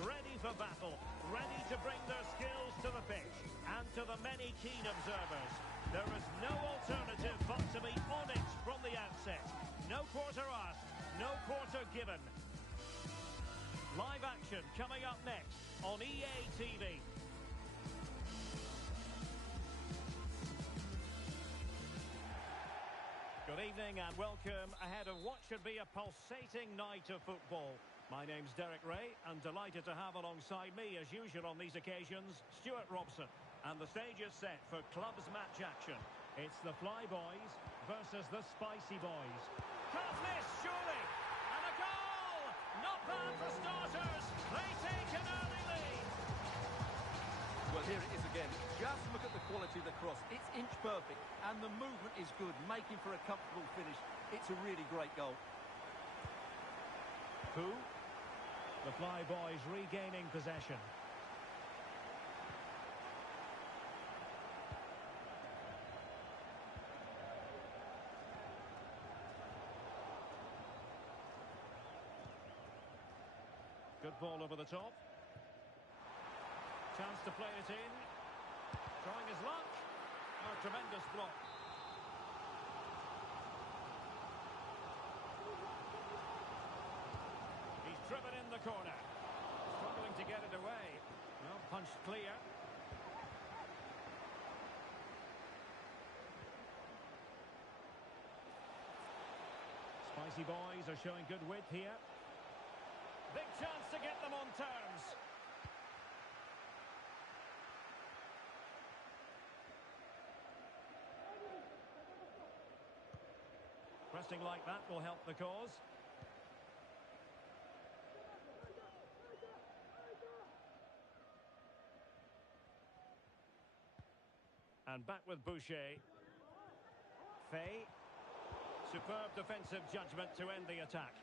Ready for battle, ready to bring their skills to the pitch. And to the many keen observers, there is no alternative but to be on it from the outset. No quarter asked, no quarter given. Live action coming up next on EA TV. Good evening and welcome ahead of what should be a pulsating night of football. My name's Derek Ray and delighted to have alongside me, as usual on these occasions, Stuart Robson. And the stage is set for clubs match action. It's the Fly Boys versus the Spicy Boys. Can't miss, surely! And a goal! Not bad for starters. They take an early lead. Well, here it is again. Just look at the quality of the cross. It's inch perfect and the movement is good, making for a comfortable finish. It's a really great goal. Who? The Fly Boys regaining possession. Good ball over the top. Chance to play it in. Trying his luck. Oh, tremendous block. He's driven in the corner. Struggling to get it away. Well, punched clear. Spicy Boys are showing good width here. Big chance to get them on terms. Pressing like that will help the cause. And back with Boucher. Fay. Superb defensive judgment to end the attack.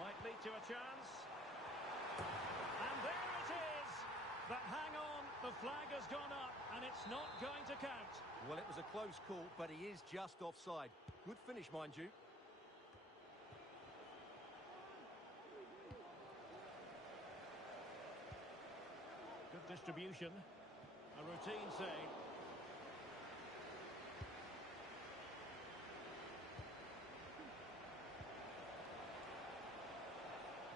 Might lead to a chance. And there it is! But hang on, the flag has gone up and it's not going to count. Well, it was a close call, but he is just offside. Good finish, mind you. Good distribution. A routine save.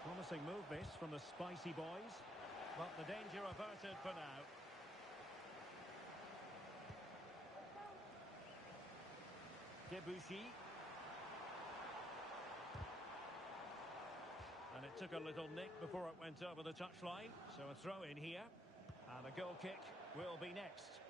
Promising move this from the Spicy Boys. But the danger averted for now. Debuchy. And it took a little nick before it went over the touchline. So a throw in here. And a goal kick will be next.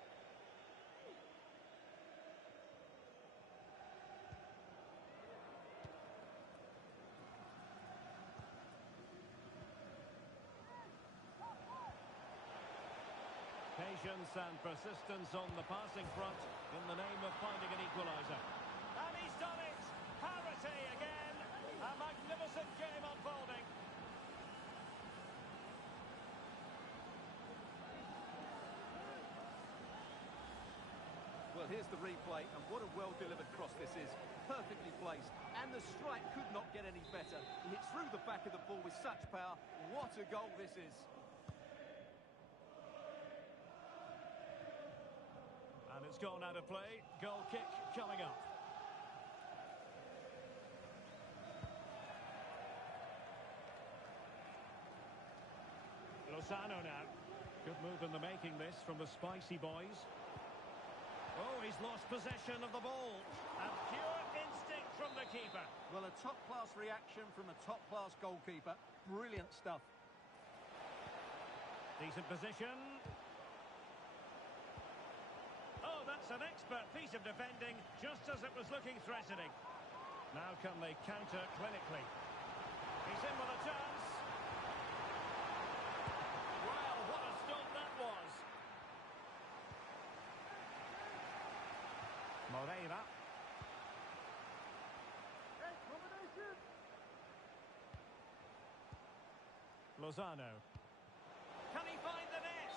Patience and persistence on the passing front in the name of finding an equaliser. And he's done it! Parity again! A magnificent game unfolding. Well, here's the replay, and what a well-delivered cross this is. Perfectly placed, and the strike could not get any better. He hits through the back of the ball with such power. What a goal this is. And it's gone out of play. Goal kick coming up. Lozano now. Good move in the making this from the Spicy Boys. Oh, he's lost possession of the ball. And pure instinct from the keeper. Well, a top-class reaction from a top-class goalkeeper. Brilliant stuff. Decent position. Oh, that's an expert piece of defending, just as it was looking threatening. Now can they counter clinically? He's in with a chance. Well, what a Moreira. Lozano. Can he find the net?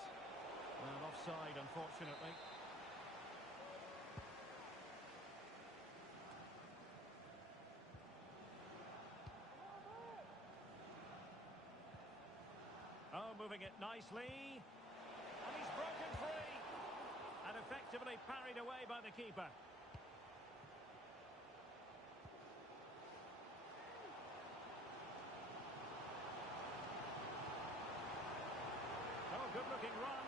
Well, offside, unfortunately. Oh, moving it nicely. And he's broken free. And effectively parried away by the keeper. Oh, good-looking run.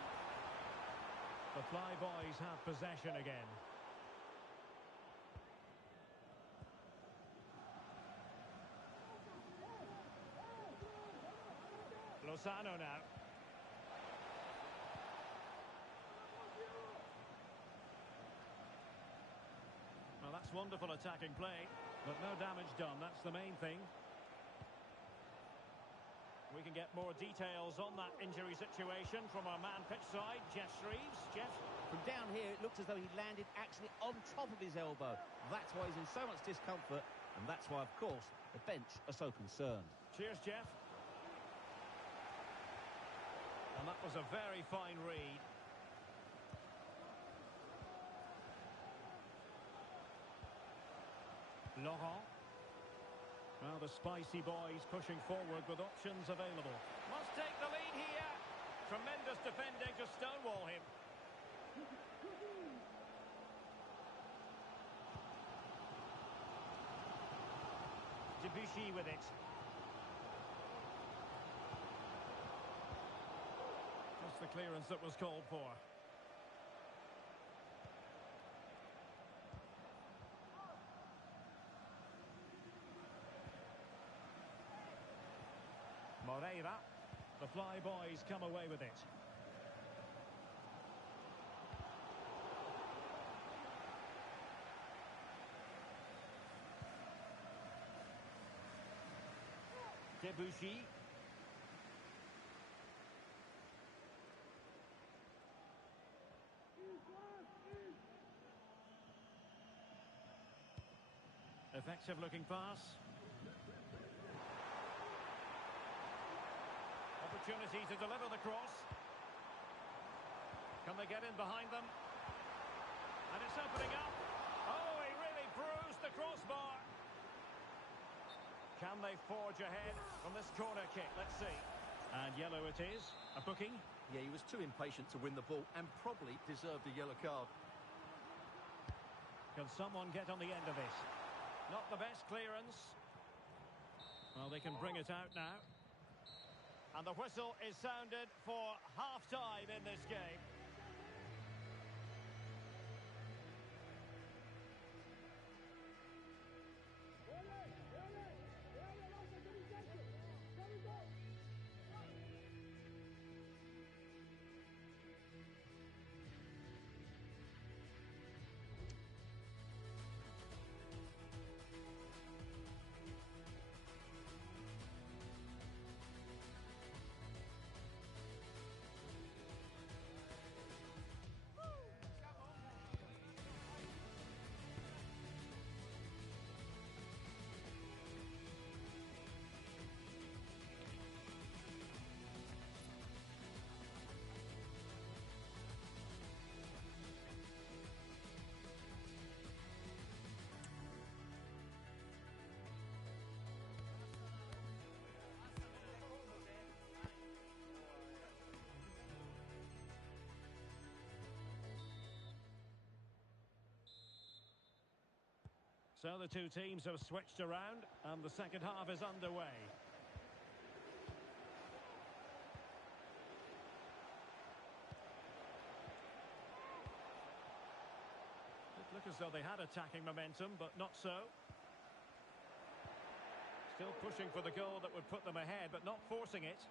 The Flyboys have possession again. Lozano now. Well, that's wonderful attacking play, but no damage done. That's the main thing. We can get more details on that injury situation from our man pitch side, Jeff Shreves. Jeff? From down here, it looks as though he landed actually on top of his elbow. That's why he's in so much discomfort, and that's why, of course, the bench are so concerned. Cheers, Jeff. And that was a very fine read. Laurent. Well, the spicy boys pushing forward with options available. Must take the lead here. Tremendous defending to stonewall him. Debuchy with it. Just the clearance that was called for. Moreira. The Flyboys come away with it. Debuchy. Effective looking pass. Opportunity to deliver the cross. Can they get in behind them? And it's opening up. Oh, he really bruised the crossbar. Can they forge ahead from this corner kick? Let's see. And yellow it is. A booking. Yeah, he was too impatient to win the ball and probably deserved a yellow card. Can someone get on the end of this? Not the best clearance. Well, they can bring it out now. And the whistle is sounded for half-time in this game. So the two teams have switched around and the second half is underway. It looked as though they had attacking momentum, but not so. Still pushing for the goal that would put them ahead, but not forcing it.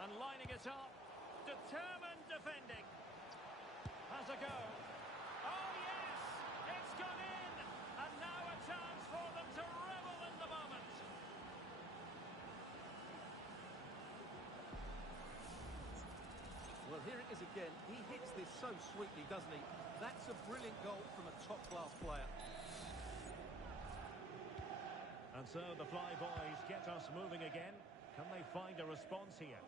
And lining it up. Determined defending. Has a go. Oh, yes! It's gone in! And now a chance for them to revel in the moment. Well, here it is again. He hits this so so sweetly, doesn't he? That's a brilliant goal from a top-class player. And so the Fly Boys get us moving again. Can they find a response here?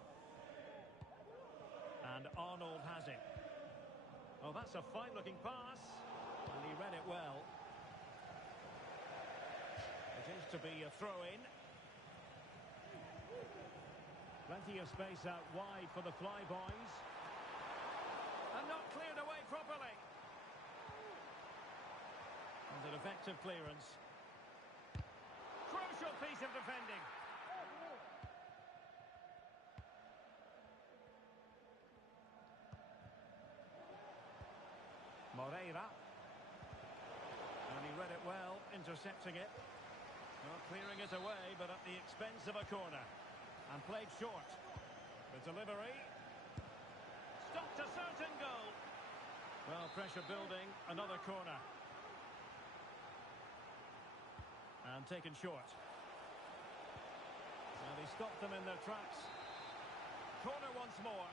And Arnold has it. Oh, that's a fine-looking pass. And he read it well. It is to be a throw-in. Plenty of space out wide for the Fly Boys. And not cleared away properly. And an effective clearance. Crucial piece of defending. Moreira. And he read it well, intercepting it. Well, clearing it away, but at the expense of a corner. And played short. The delivery. Stopped a certain goal. Well, pressure building. Another corner. And taken short. And he stopped them in their tracks. Corner once more.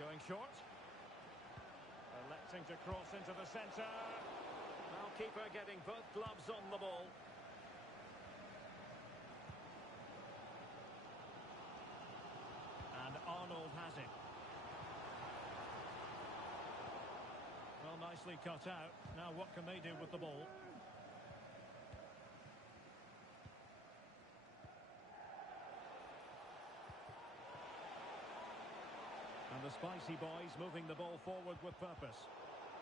Going short. Electing to cross into the centre. Now keeper getting both gloves on the ball. And Arnold has it. Well, nicely cut out. Now what can they do with the ball? And the Spicy Boys moving the ball forward with purpose.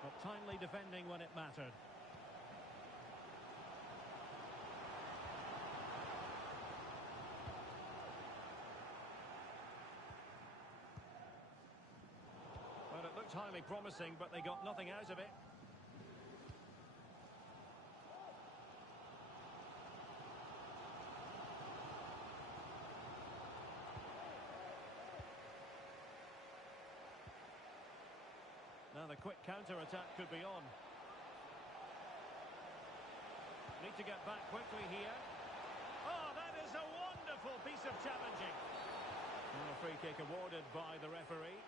But timely defending when it mattered. Well, it looked highly promising, but they got nothing out of it. Now the quick counter-attack could be on. Need to get back quickly here. Oh, that is a wonderful piece of challenging. And a free kick awarded by the referee.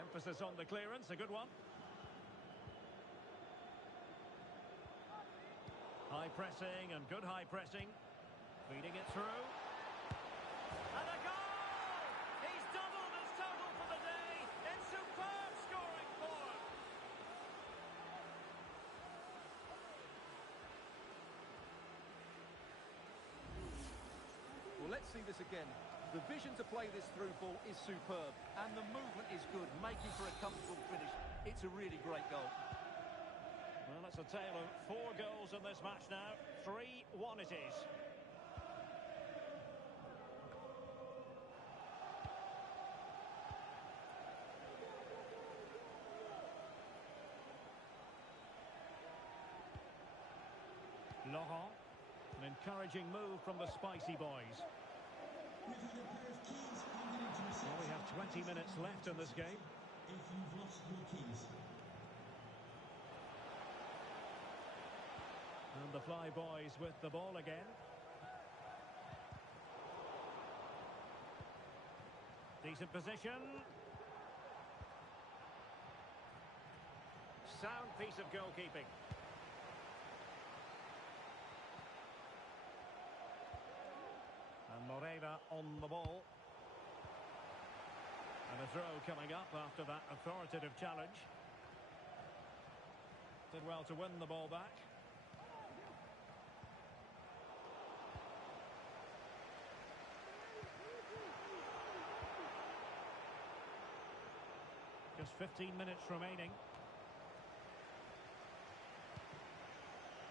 Emphasis on the clearance, a good one. High pressing and good high pressing. Feeding it through. And a goal! He's doubled his total for the day in superb scoring form. Well, let's see this again. The vision to play this through ball is superb, and the movement is good, making for a comfortable finish. It's a really great goal. Well, it's a tale of 4 goals in this match now. 3-1 it is. Laurent, an encouraging move from the Spicy Boys. Well, we have 20 minutes left in this game. If you've lost your keys. And the Fly Boys with the ball again. Decent position. Sound piece of goalkeeping. And Moreira on the ball. And a throw coming up after that authoritative challenge. Did well to win the ball back. Just 15 minutes remaining.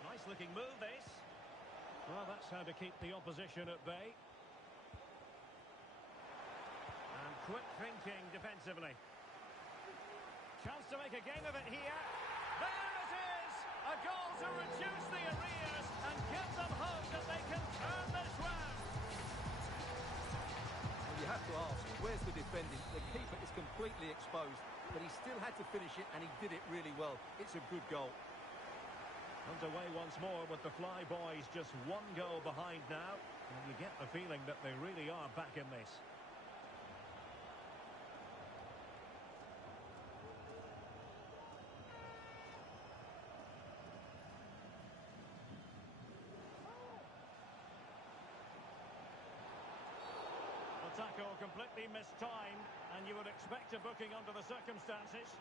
Nice looking move this. Well, that's how to keep the opposition at bay. And quick thinking defensively. Chance to make a game of it here. There it is! A goal to reduce the arrears and give them hope that they can turn this round. Well, you have to ask, where's the defending? The keeper is completely exposed, but he still had to finish it, and he did it really well. It's a good goal. Underway once more with the Fly Boys just 1 goal behind now. And You get the feeling that they really are back in this. The tackle completely mistimed, and you would expect a booking under the circumstances.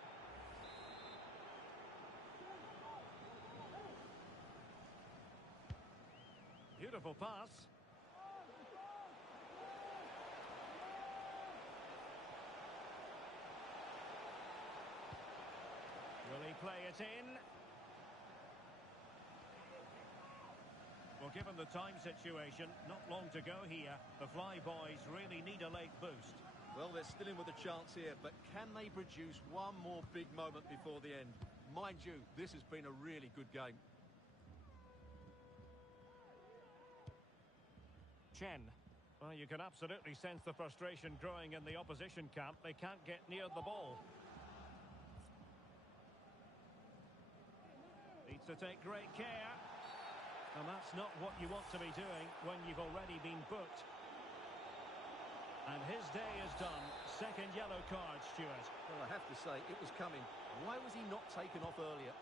Beautiful pass. Will he play it in? Well, given the time situation, not long to go here. The Fly Boys really need a late boost. Well, they're still in with a chance here, but can they produce one more big moment before the end? Mind you, this has been a really good game. Chen. Well, you can absolutely sense the frustration growing in the opposition camp. They can't get near the ball. Needs to take great care. And that's not what you want to be doing when you've already been booked. And his day is done. Second yellow card, Stuart. Well, I have to say, it was coming. Why was he not taken off earlier?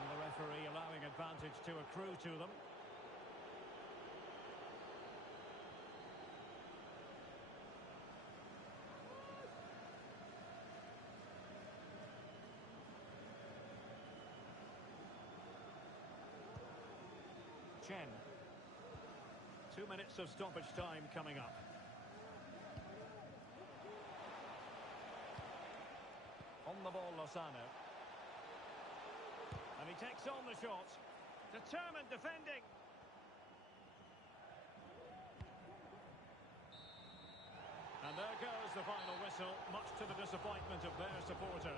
And the referee allowing advantage to accrue to them. Chen. 2 minutes of stoppage time coming up. On the ball, Lozano. And he takes on the shot. Determined defending. And there goes the final whistle, much to the disappointment of their supporter.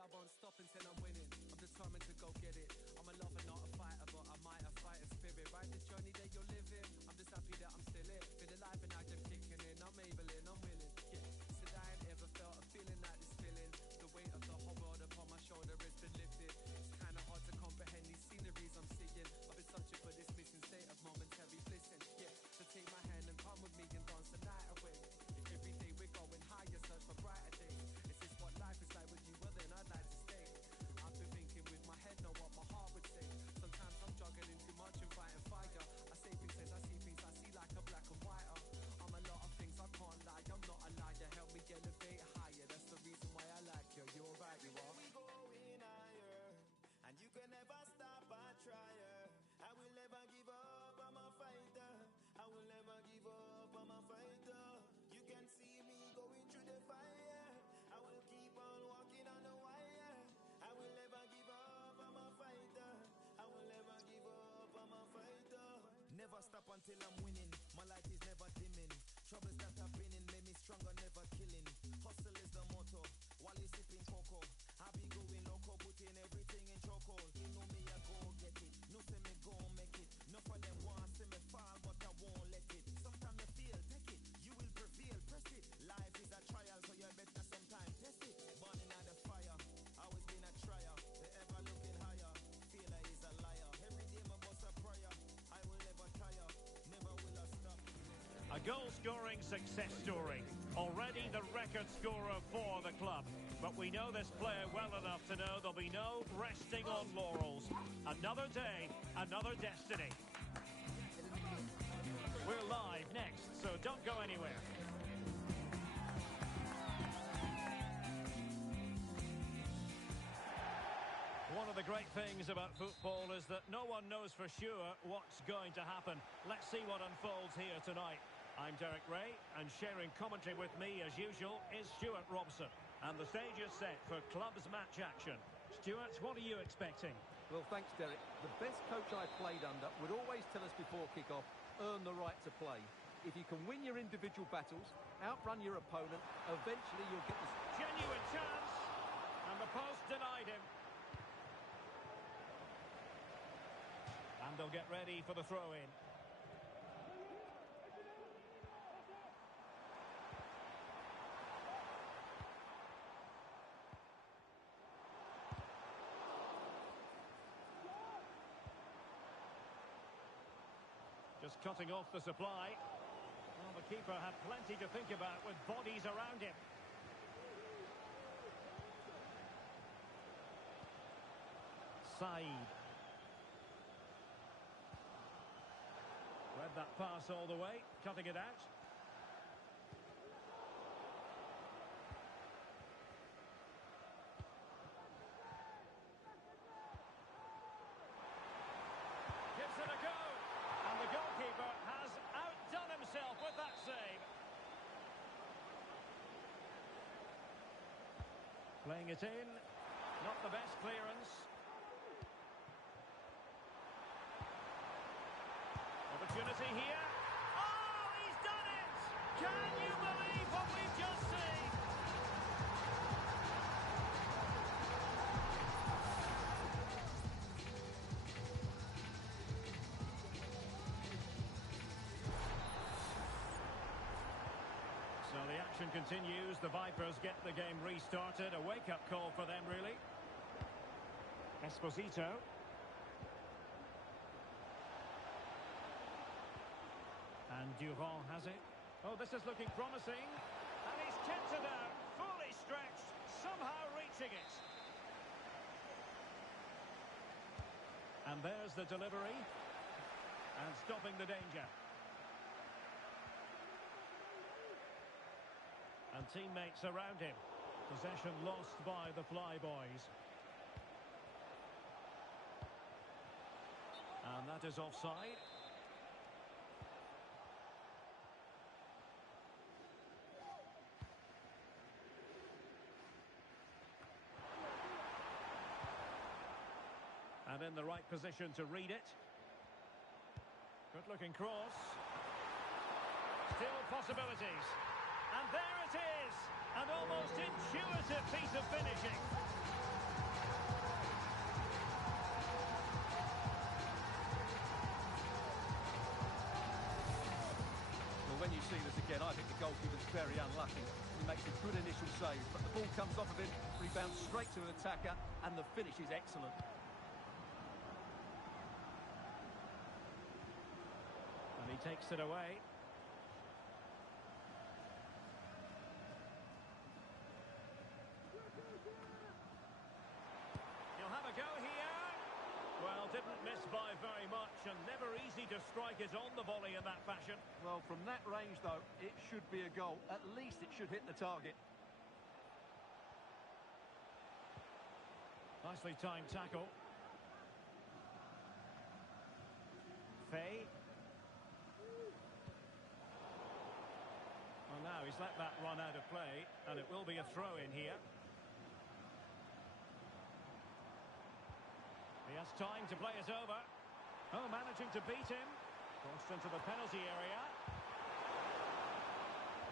I won't stop until I'm winning. I'm determined to go get it. I'm a lover, not a fighter, but I might have fighter spirit. Right, the journey that you're living. I'm just happy that I'm still it. Feel alive and I just kicking in. I'm able in, I'm willing. Yeah, said I ain't ever felt a feeling like this feeling. The weight of the whole world upon my shoulder has been lifted. It's kind of hard to comprehend these sceneries I'm seeing. I've been searching for this missing state of momentary blissing. Yeah, so take my hand and come with me and dance the night away. If every day we're going higher, search for brighter days. Is this what life is like with you? Well then I'd like to stay. I've been thinking with my head, know what my heart would say. Sometimes I'm juggling too much and fighting fire. I say things as I see things, I see like a black and white. I'm a lot of things, I can't lie. I'm not a liar, help me elevate higher. That's the reason why I like you. You're right, you are. We going higher, and you can never stop a trier. I will never give up, I'm a fighter. I will never give up, I'm a fighter. You can see me going through the fire. I will keep on walking on the wire. I will never give up, I'm a fighter. I will never give up, I'm a fighter. Never stop until I'm winning. My light is never dimming. Troubles that I've been in made me stronger, never killing. Hustle is the motto, while you sipping cocoa. I be going loco, putting everything in choco. You know me, I go get it. No say me go make it. No for them want see me fall, but I won't let it. Sometimes you feel, take it. You will prevail, press it. Life is a trial, so you better sometimes test it. Burning out the fire, always been a trier. The ever looking higher, failure is a liar. Every day my boss a prayer. I will never tire, never will I stop. A goal-scoring success story. Already the record scorer for the club. But we know this player well enough to know there'll be no resting on laurels. Another day, another destiny. We're live next, so don't go anywhere. the great things about football is that no one knows for sure what's going to happen. Let's see what unfolds here tonight. I'm Derek Ray, and sharing commentary with me, as usual, is Stuart Robson. And the stage is set for clubs match action. Stuart, what are you expecting? Well, thanks, Derek. The best coach I played under would always tell us before kick-off, earn the right to play. If you can win your individual battles, outrun your opponent, eventually you'll get the... Genuine chance! And the post denied him. And they'll get ready for the throw-in. Just cutting off the supply. Well, the keeper had plenty to think about with bodies around him. Said. Read that pass all the way, cutting it out. Gives it a go. And the goalkeeper has outdone himself with that save. Playing it in. Not the best clearance. Opportunity here. Oh, he's done it! Can you believe what we've just seen? So the action continues. The Vipers get the game restarted. A wake-up call for them, really. Esposito. And Durand has it. Oh, this is looking promising. And he's kept it out. Fully stretched. Somehow reaching it. And there's the delivery. And stopping the danger. And teammates around him. Possession lost by the Flyboys. And that is offside. And in the right position to read it. Good-looking cross. Still possibilities. And there it is! An almost intuitive piece of finishing. Well, when you see this again, I think the goalkeeper's very unlucky. He makes a good initial save, but the ball comes off of him, rebounds straight to an attacker, and the finish is excellent. And he takes it away. He'll have a go here. Well, didn't miss by very much, and never easy to strike it on the volley in that fashion. Well, from that range, though, it should be a goal. At least it should hit the target. Nicely timed tackle. Fay. Well, now he's let that run out of play, and it will be a throw-in here. He has time to play it over. Oh, managing to beat him. Crossed into the penalty area.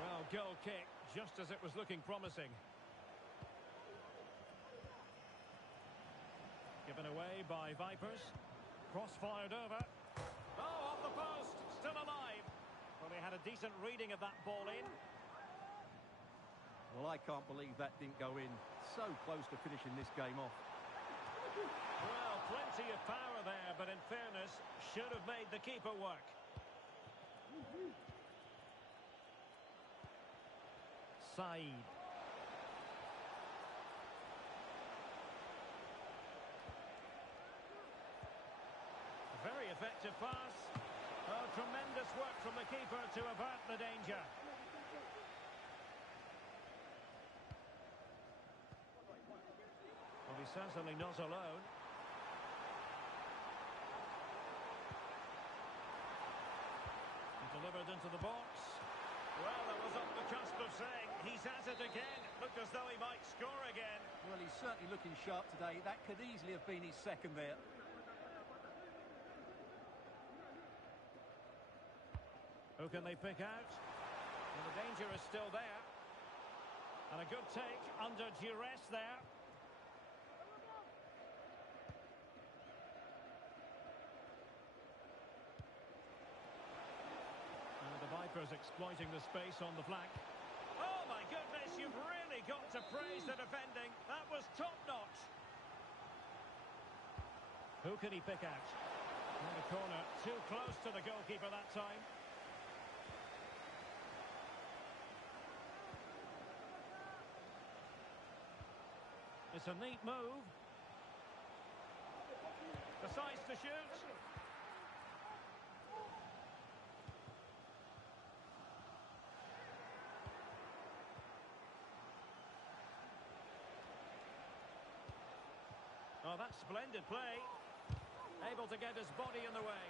Well, goal kick, just as it was looking promising. Given away by Vipers. Cross fired over. Oh, off the post. Still alive. Well, they had a decent reading of that ball in. Well, I can't believe that didn't go in. So close to finishing this game off. Well, plenty of power there, but in fairness, should have made the keeper work. Said. Very effective pass. Oh, tremendous work from the keeper to avert the danger. Well, he's certainly not alone. delivered into the box. Well, I was on the cusp of saying he's at it again. Looked as though he might score again. Well, he's certainly looking sharp today. That could easily have been his second there. Who can they pick out? Well, the danger is still there. And a good take under duress there. And the Vipers exploiting the space on the flank. Oh my goodness, you've really got to praise the defending. That was top-notch. Who can he pick out? In the corner, too close to the goalkeeper that time. It's a neat move. Decides to shoot. Oh, that's splendid play. Able to get his body in the way.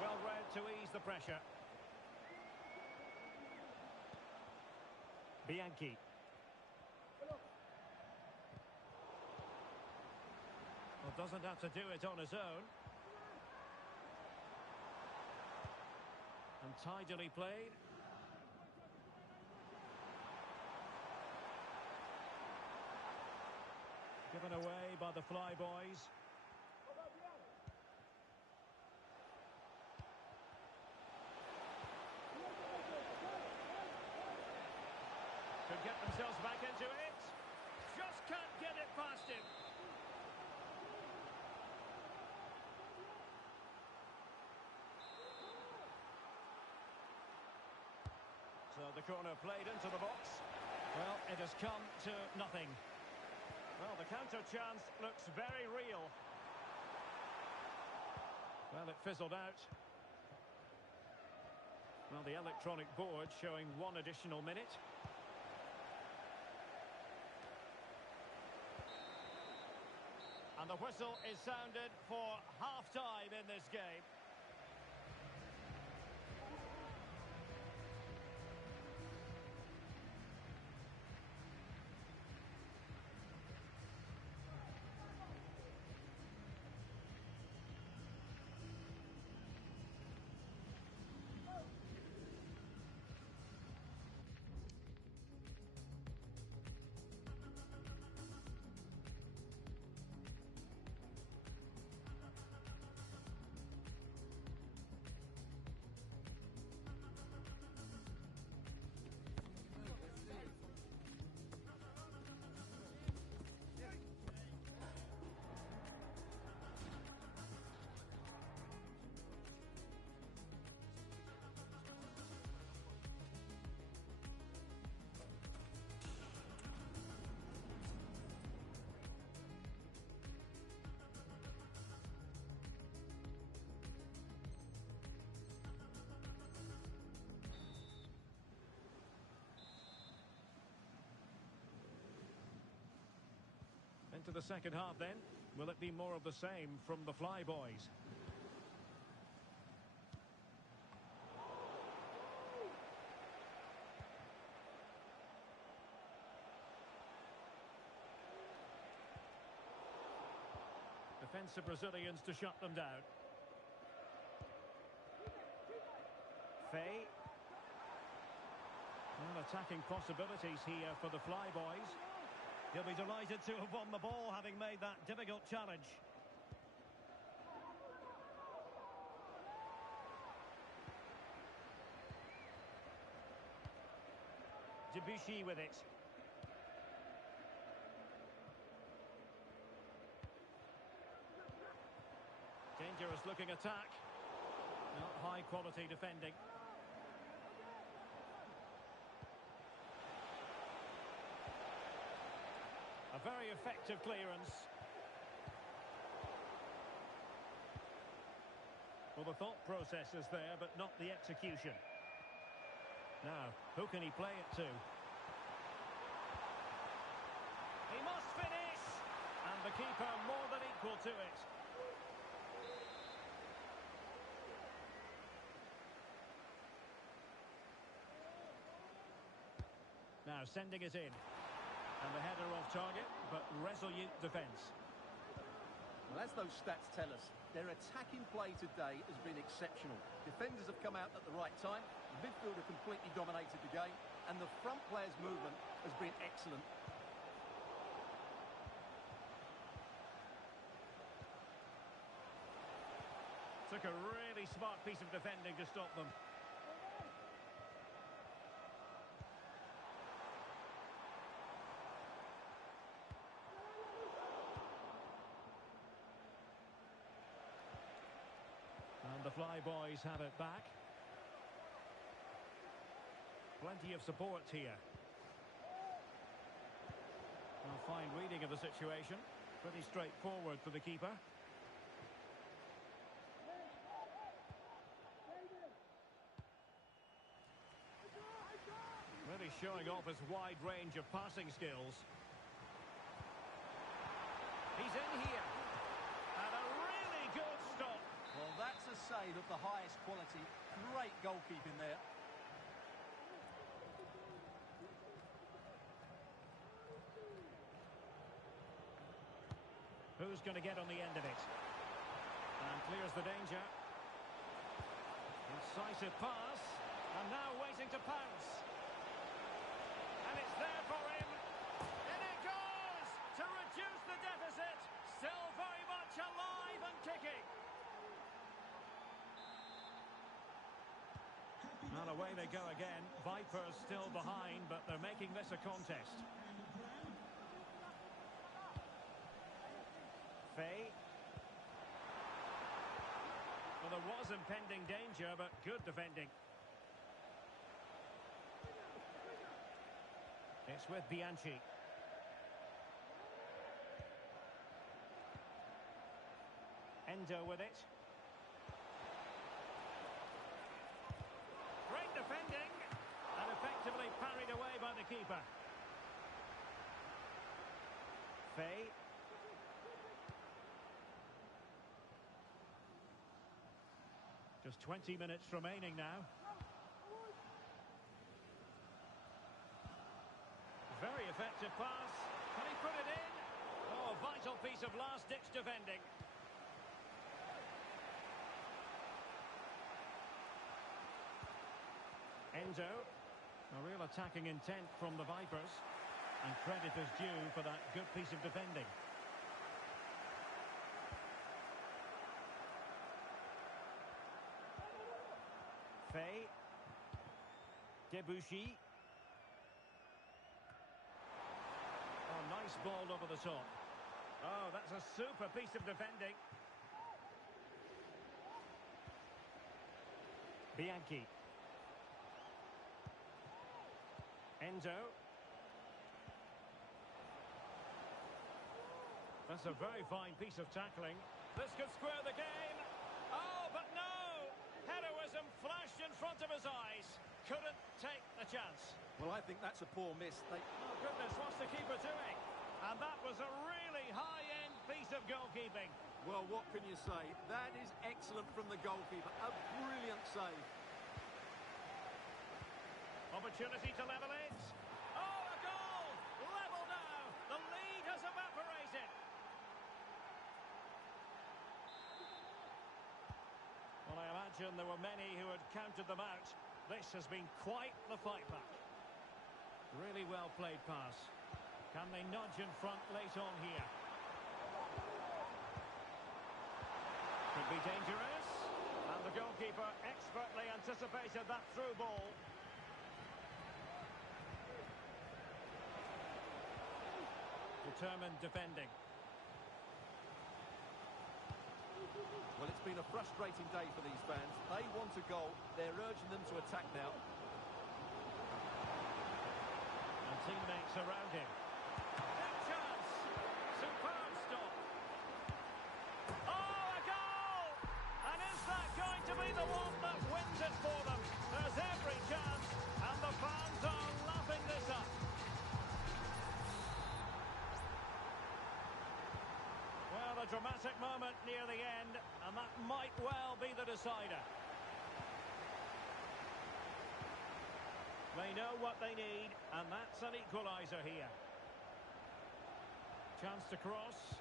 Well read to ease the pressure. Bianchi. Well, doesn't have to do it on his own. And tidily played. Given away by the Flyboys. Could get themselves back into it. Just can't get it past him. So the corner played into the box. Well, it has come to nothing. Well, the counter chance looks very real. Well, it fizzled out. Well, the electronic board showing 1 additional minute. And the whistle is sounded for half-time in this game. Into the second half then. Will it be more of the same from the Flyboys? Defensive Brazilians to shut them down. Fay. Well, attacking possibilities here for the Flyboys. He'll be delighted to have won the ball, having made that difficult challenge. Debuchy with it. Dangerous looking attack. Not high quality defending. A very effective clearance. Well, the thought process is there, but not the execution. Now, who can he play it to? He keeper more than equal to it. Now sending it in. And the header off target, but resolute defence. Well, as those stats tell us, their attacking play today has been exceptional. Defenders have come out at the right time, the midfielder completely dominated the game, and the front player's movement has been excellent. Took a really smart piece of defending to stop them. And the Flyboys have it back. Plenty of support here. Well, fine reading of the situation. Pretty straightforward for the keeper. Really showing off his wide range of passing skills. He's in here. And a really good stop. Well, that's a save of the highest quality. Great goalkeeping there. Who's going to get on the end of it? And clears the danger. Incisive pass. And now waiting to pounce. And it's there for him. In it goes! To reduce the deficit. Still very much alive and kicking. And away they go again. Vipers still behind, but they're making this a contest. Faye. Well, there was impending danger, but good defending. It's with Bianchi. Endo with it. Great defending. And effectively parried away by the keeper. Faye. Just 20 minutes remaining now. Very effective pass. Can he put it in? Oh, vital piece of last-ditch defending. Enzo. A real attacking intent from the Vipers. And credit is due for that good piece of defending. Faye. Debuchy. Oh, nice ball over the top. Oh, that's a super piece of defending. Bianchi. Enzo. That's a very fine piece of tackling. This could square the game. Oh, but no! Heroism flashed in front of his eyes. Couldn't take the chance. Well, I think that's a poor miss. Oh, goodness, what's the keeper doing? And that was a really high-end piece of goalkeeping. Well, what can you say? That is excellent from the goalkeeper. A brilliant save. Opportunity to level it. Oh, a goal! Level now. The lead has evaporated. Well, I imagine there were many who had counted them out. This has been quite the fight back. Really well played pass. Can they nudge in front late on here? Could be dangerous. And the goalkeeper expertly anticipated that through ball. Determined defending. Well, it's been a frustrating day for these fans. They want a goal. They're urging them to attack now. And teammates around him. Big chance. Superb stop. Oh, a goal! And is that going to be the one that wins it for them? There's every chance, and the fans are lapping this up. dramatic moment near the end, and that might well be the decider. They know what they need, and that's an equaliser here. Chance to cross.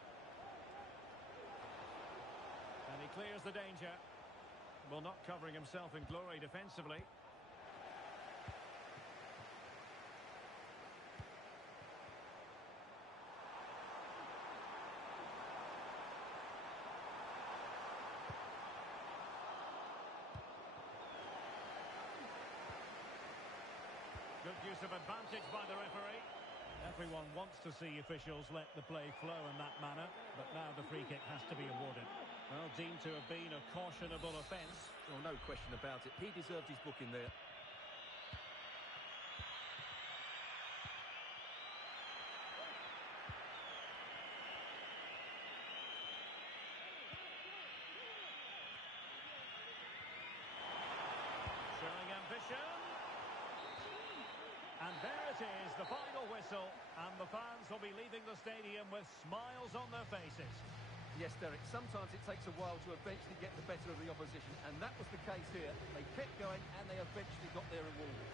And he clears the danger. Well, not covering himself in glory defensively. Good use of advantage by the referee. Everyone wants to see officials let the play flow in that manner, but now the free kick has to be awarded. Well, deemed to have been a cautionable offence. Well, no question about it. He deserved his booking there. Showing ambition. And there it is, the final whistle, and the fans will be leaving the stadium with smiles on their faces. Yes, Derek, sometimes it takes a while to eventually get the better of the opposition, and that was the case here. They kept going, and they eventually got their reward.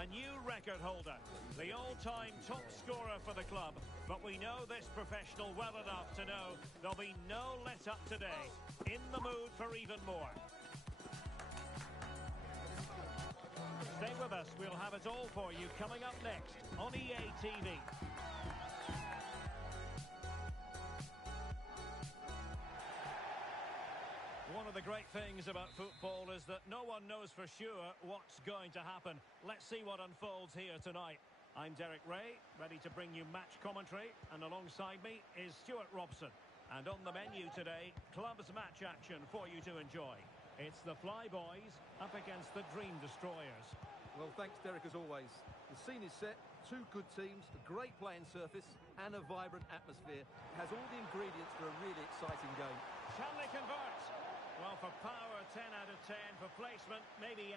A new record holder, the all-time top scorer for the club. But we know this professional well enough to know there'll be no let-up today. In the mood for even more. Stay with us, we'll have it all for you coming up next on EA TV. One of the great things about football is that no one knows for sure what's going to happen. Let's see what unfolds here tonight. I'm Derek Ray, ready to bring you match commentary, and alongside me is Stuart Robson. And on the menu today, clubs match action for you to enjoy. It's the Flyboys up against the Dream Destroyers. Well, thanks, Derek, as always. The scene is set, two good teams, a great playing surface, and a vibrant atmosphere. It has all the ingredients for a really exciting game. Can they convert? Well, for power, 10 out of 10. For placement, maybe 8.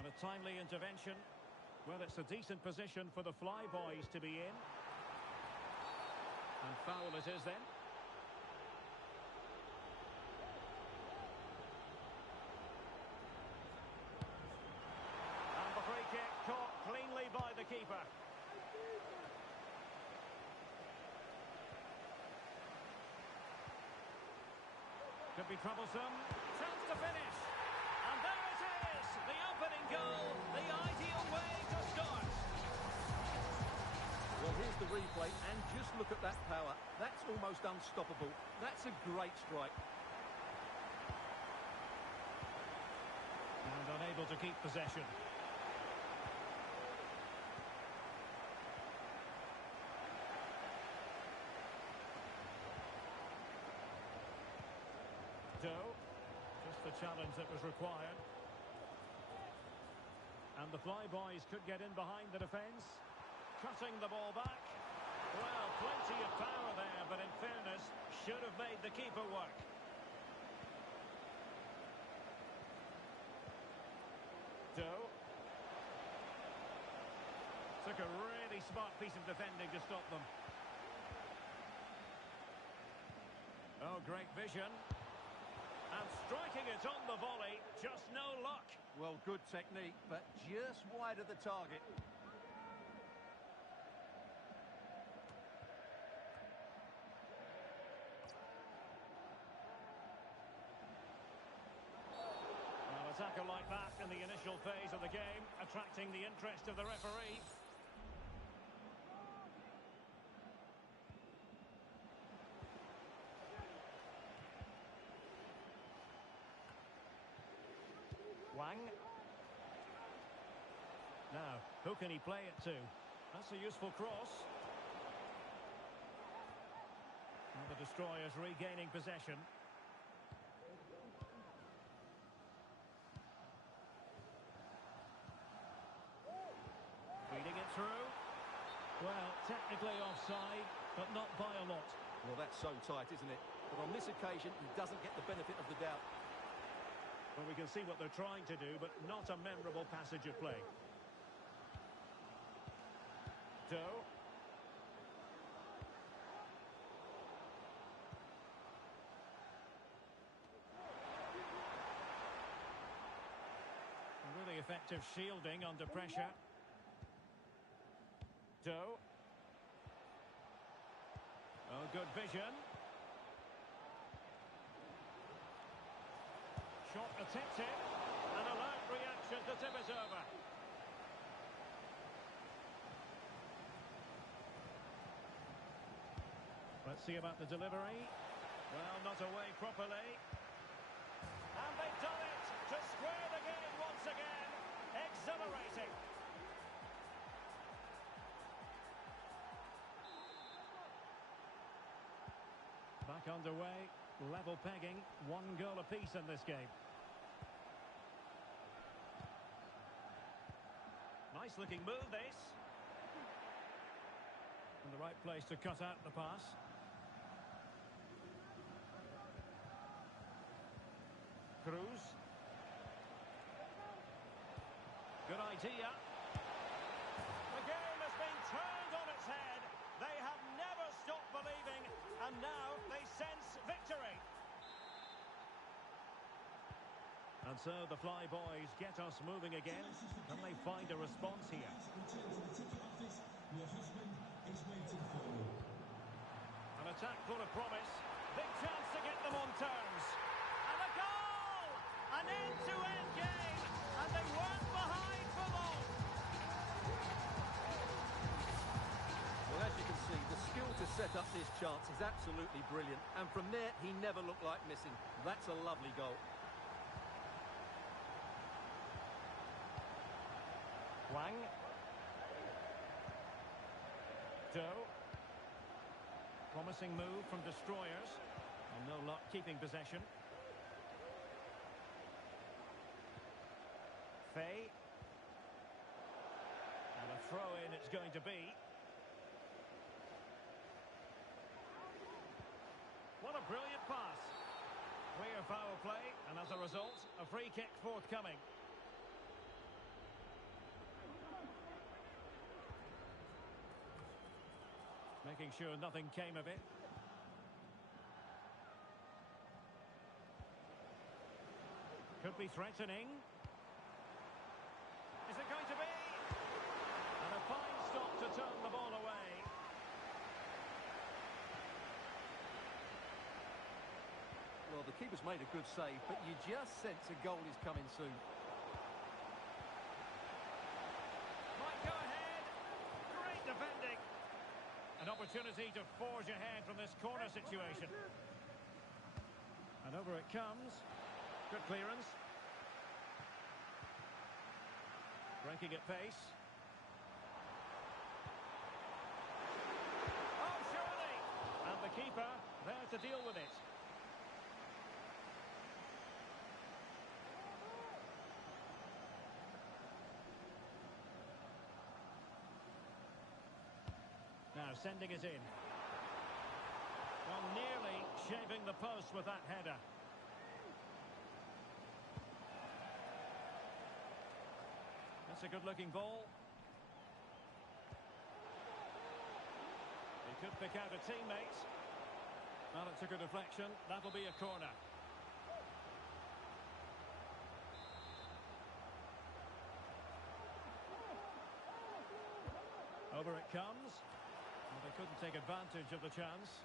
And a timely intervention. Well, it's a decent position for the Flyboys to be in. And foul it is then. And the free kick caught cleanly by the keeper. Could be troublesome. Chance to finish. And there it is. The opening goal. The ideal way to start. Well, here's the replay, and just look at that power. That's almost unstoppable. That's a great strike. And unable to keep possession. Doe, just the challenge that was required. And the Flyboys could get in behind the defence. Cutting the ball back. Well, plenty of power there, but in fairness, should have made the keeper work. Doe. Took a really smart piece of defending to stop them. Oh, great vision. And striking it on the volley, just no luck. Well, good technique, but just wide of the target. Well, a tackle like that in the initial phase of the game, attracting the interest of the referee. Wang. Now, who can he play it to? That's a useful cross. And the Destroyers regaining possession. Feeding it through. Well, technically offside, but not by a lot. Well, that's so tight, isn't it? But on this occasion, he doesn't get the benefit of the doubt. Well, we can see what they're trying to do, but not a memorable passage of play. Doe. Really effective shielding under pressure. Doe. Oh, good vision. Shot attempted. An alert reaction to tip it over. Let's see about the delivery. Well, not away properly. And they've done it to square the game once again. Exhilarating. Back underway. Level pegging. 1 goal apiece in this game. Nice looking move, this. And the right place to cut out the pass. Cruz. Good idea. The game has been turned on its head. They have never stopped believing, and now they sense victory. And so the Flyboys get us moving again. Can they find a response here? Return to the ticket office. Your husband is waiting for you. An attack full of promise. Big chance to get them on terms. And a goal! An end-to-end game. And they weren't behind for long. Well, as you can see, the skill to set up this chance is absolutely brilliant. And from there, he never looked like missing. That's a lovely goal. Wang. Doe. Promising move from Destroyers. And no luck keeping possession. Fay. And a throw-in it's going to be. Brilliant pass. Clear foul play, and as a result, a free kick forthcoming. Making sure nothing came of it. Could be threatening. Is it going to be? And a fine stop to turn the ball away. Well, the keeper's made a good save, but you just sense a goal is coming soon. Might go ahead. Great defending. An opportunity to forge ahead from this corner situation. And over it comes. Good clearance. Breaking at pace. Oh, surely! And the keeper there to deal with it. Now sending it in. Well, nearly shaving the post with that header. That's a good-looking ball. He could pick out a teammate. Well, it took a deflection. That'll be a corner. Over it comes. Well, they couldn't take advantage of the chance.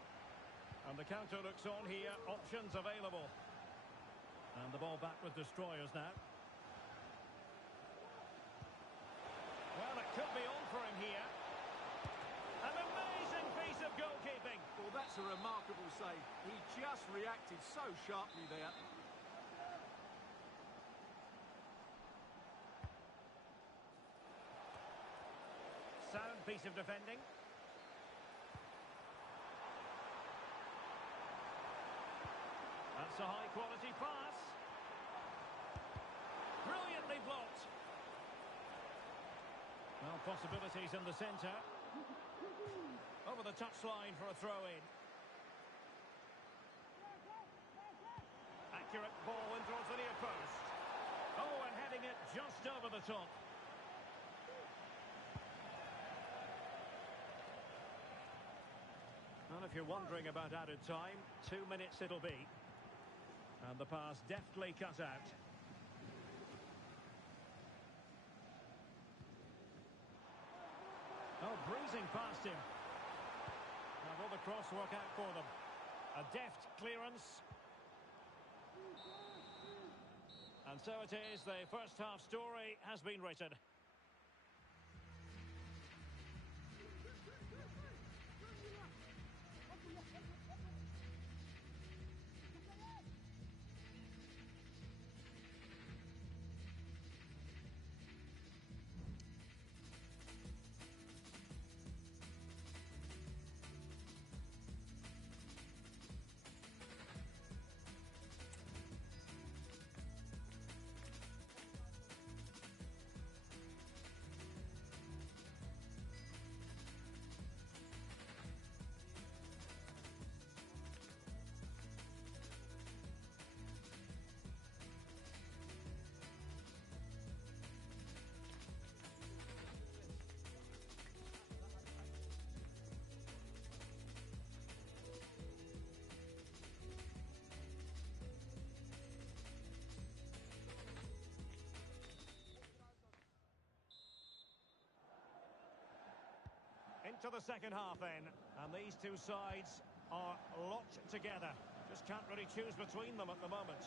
And the counter looks on here. Options available. And the ball back with destroyers now. Well, it could be on for him here. An amazing piece of goalkeeping. Well, that's a remarkable save. He just reacted so sharply there. Sound piece of defending. That's a high-quality pass. Brilliantly blocked. Well, possibilities in the centre. Over the touchline for a throw-in. Accurate ball in towards the near post. Oh, and heading it just over the top. Well, if you're wondering about added time, 2 minutes it'll be. And the pass deftly cut out. Oh, breezing past him. Now will the cross work out for them? A deft clearance. And so it is, the first half story has been written. Into the second half then, and these two sides are locked together. Just can't really choose between them at the moment.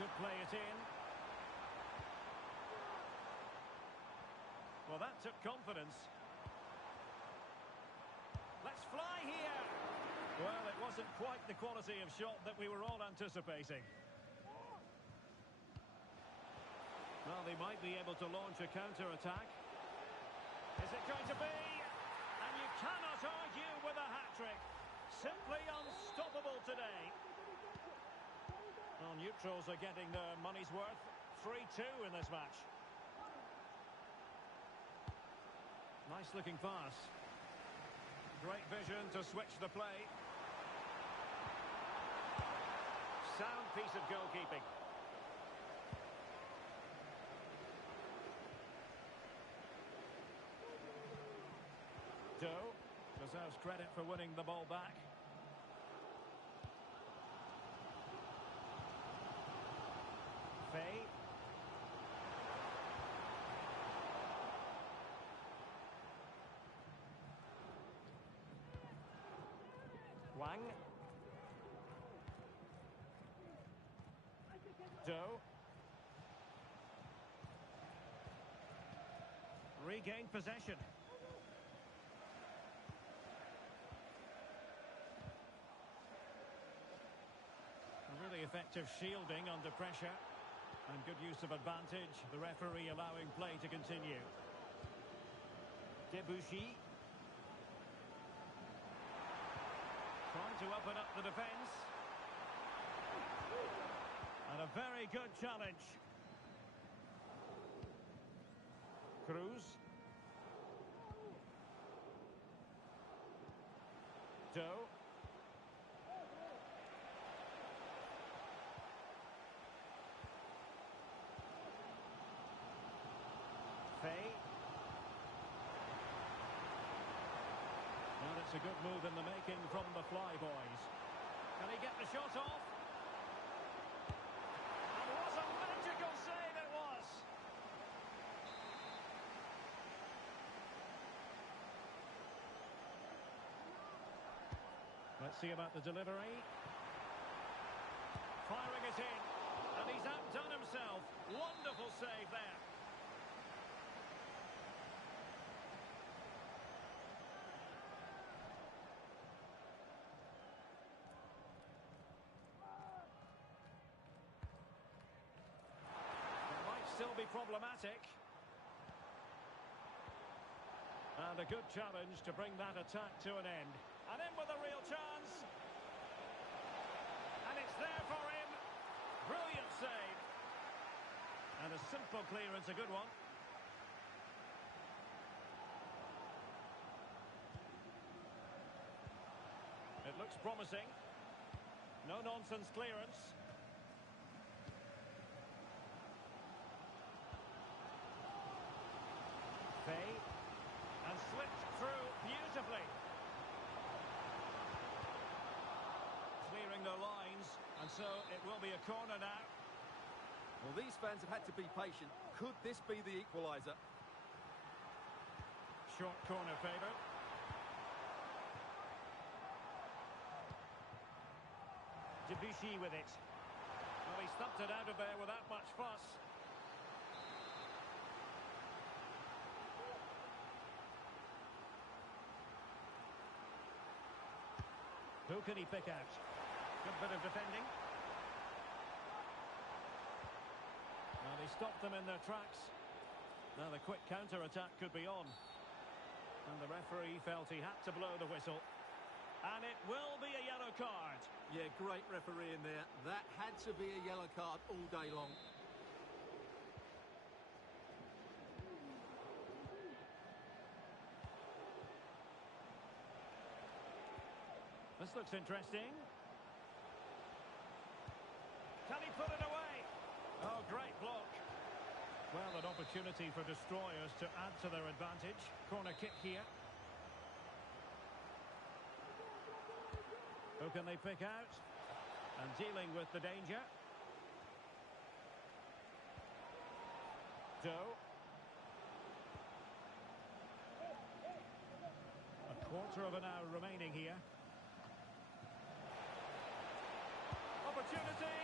Could play it in. Well, that took confidence. Let's fly here. Well, it wasn't quite the quality of shot that we were all anticipating. Well, they might be able to launch a counter-attack. Is it going to be? And you cannot argue with a hat-trick. Simply unstoppable today. Well, neutrals are getting their money's worth. 3-2 in this match. Nice looking pass. Great vision to switch the play. Sound piece of goalkeeping. Doe deserves credit for winning the ball back. Fay. Wang. Doe. Regained possession. A really effective shielding under pressure. And good use of advantage. The referee allowing play to continue. Debuchy. Trying to open up the defence. And a very good challenge. Cruz. Doe. Fay. Well, it's a good move in the making from the Fly Boys. Can he get the shot off? And what a magical save it was! Let's see about the delivery. Firing it in. And he's outdone himself. Wonderful save there. Still be problematic. And a good challenge to bring that attack to an end. And in with a real chance. And it's there for him. Brilliant save. And a simple clearance, a good one. It looks promising. No nonsense clearance. Fay, and slipped through beautifully. Clearing the lines, and so it will be a corner now. Well, these fans have had to be patient. Could this be the equaliser? Short corner favoured. Debuchy with it. Well, he stumped it out of there without much fuss. Who can he pick out? Good bit of defending. Now they stopped them in their tracks. Now the quick counter-attack could be on. And the referee felt he had to blow the whistle. And it will be a yellow card. Yeah, great referee in there. That had to be a yellow card all day long. This looks interesting. Can he put it away? Oh, great block. Well, an opportunity for destroyers to add to their advantage. Corner kick here. Who can they pick out? And dealing with the danger. Doe. A quarter of an hour remaining here. Opportunity,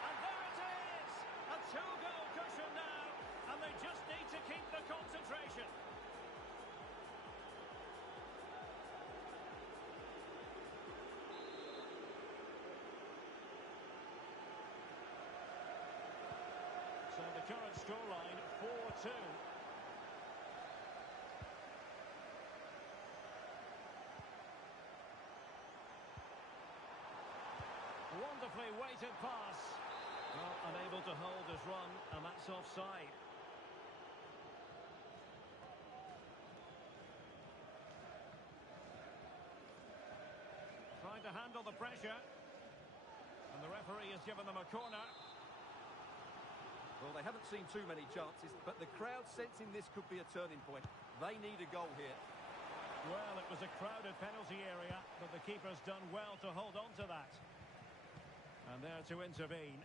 and there it is! A two-goal cushion now, and they just need to keep the concentration. So the current scoreline, 4-2. Wonderfully weighted pass. Well, unable to hold his run, and that's offside. handle the pressure. And the referee has given them a corner. Well, they haven't seen too many chances, but the crowd sensing this could be a turning point. They need a goal here. Well, it was a crowded penalty area, but the keeper's done well to hold on to that. And there to intervene.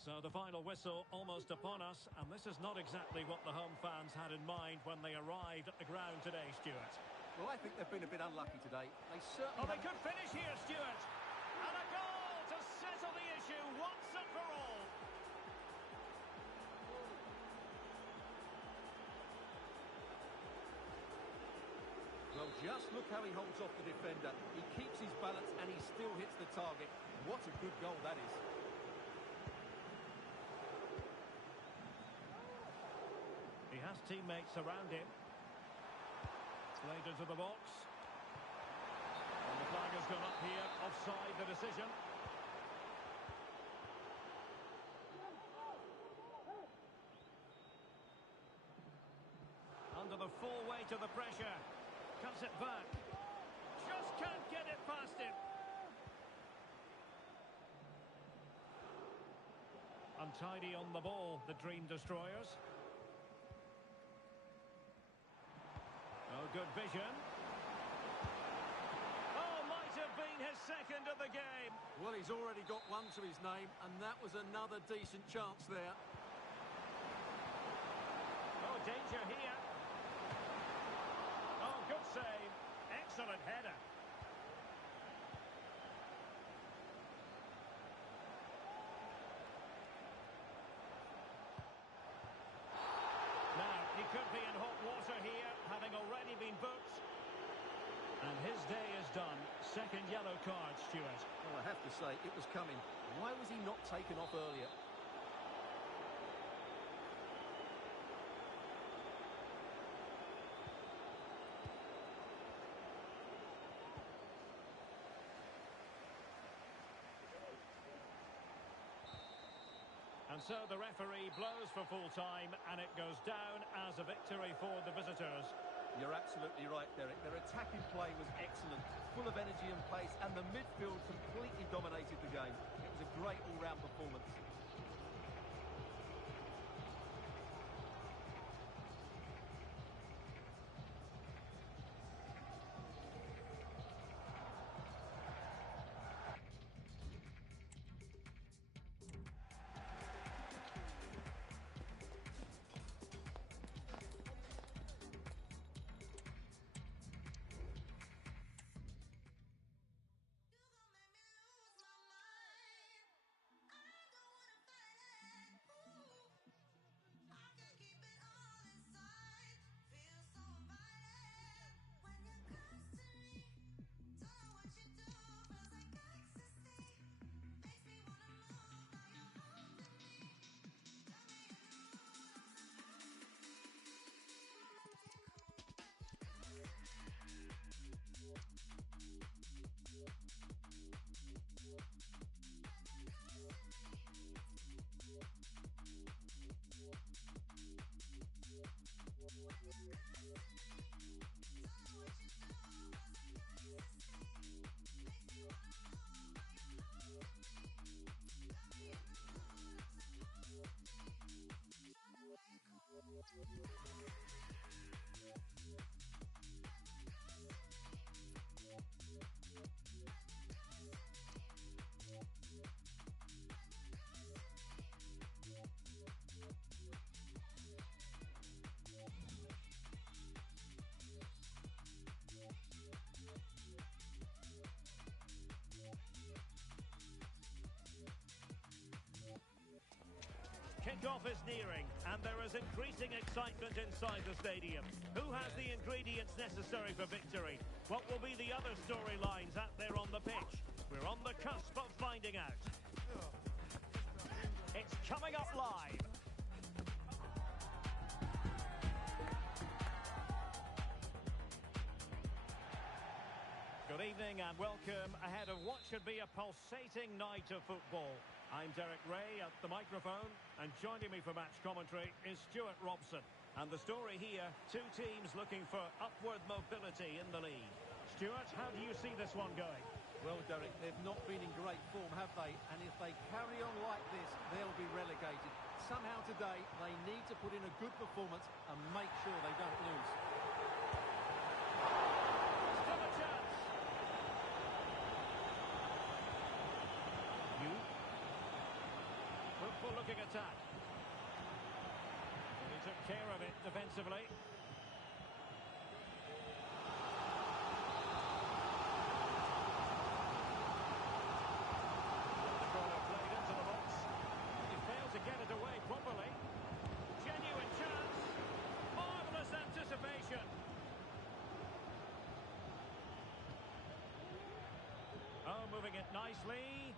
So the final whistle almost upon us, and this is not exactly what the home fans had in mind when they arrived at the ground today, Stuart. Well, I think they've been a bit unlucky today. They certainly... Oh, they could finish here, Stuart! And a goal to settle the issue once and for all! Well, just look how he holds off the defender. He keeps his balance and he still hits the target. What a good goal that is. He has teammates around him. Played into the box. And the flag has gone up here. Offside the decision. Under the full weight of the pressure. Cuts it back. Just can't get it past him. Untidy on the ball, the Dream Destroyers. Oh, good vision. Oh, might have been his second of the game. Well, he's already got one to his name, and that was another decent chance there. Oh, danger here. Oh, good save. Excellent header. Now, he could be in hot water here, having already been booked. And his day is done. Second yellow card, Stuart. Well, I have to say, it was coming. Why was he not taken off earlier? And so the referee blows for full time, and it goes down as a victory for the visitors. You're absolutely right, Derek. Their attacking play was excellent, full of energy and pace, and the midfield completely dominated the game. It was a great all-round performance. Kickoff is nearing, and there is increasing excitement inside the stadium. Who has the ingredients necessary for victory? What will be the other storylines out there on the pitch? We're on the cusp of finding out. It's coming up live. Good evening and welcome ahead of what should be a pulsating night of football. I'm Derek Ray at the microphone, and joining me for match commentary is Stuart Robson. And the story here, two teams looking for upward mobility in the league. Stuart, how do you see this one going? Well, Derek, they've not been in great form, have they? And if they carry on like this, they'll be relegated. Somehow today, they need to put in a good performance and make sure they don't lose. Still a chance. Fruitful looking attack. He took care of it defensively. The corner played into the box. He failed to get it away properly. Genuine chance. Marvellous anticipation. Oh, moving it nicely.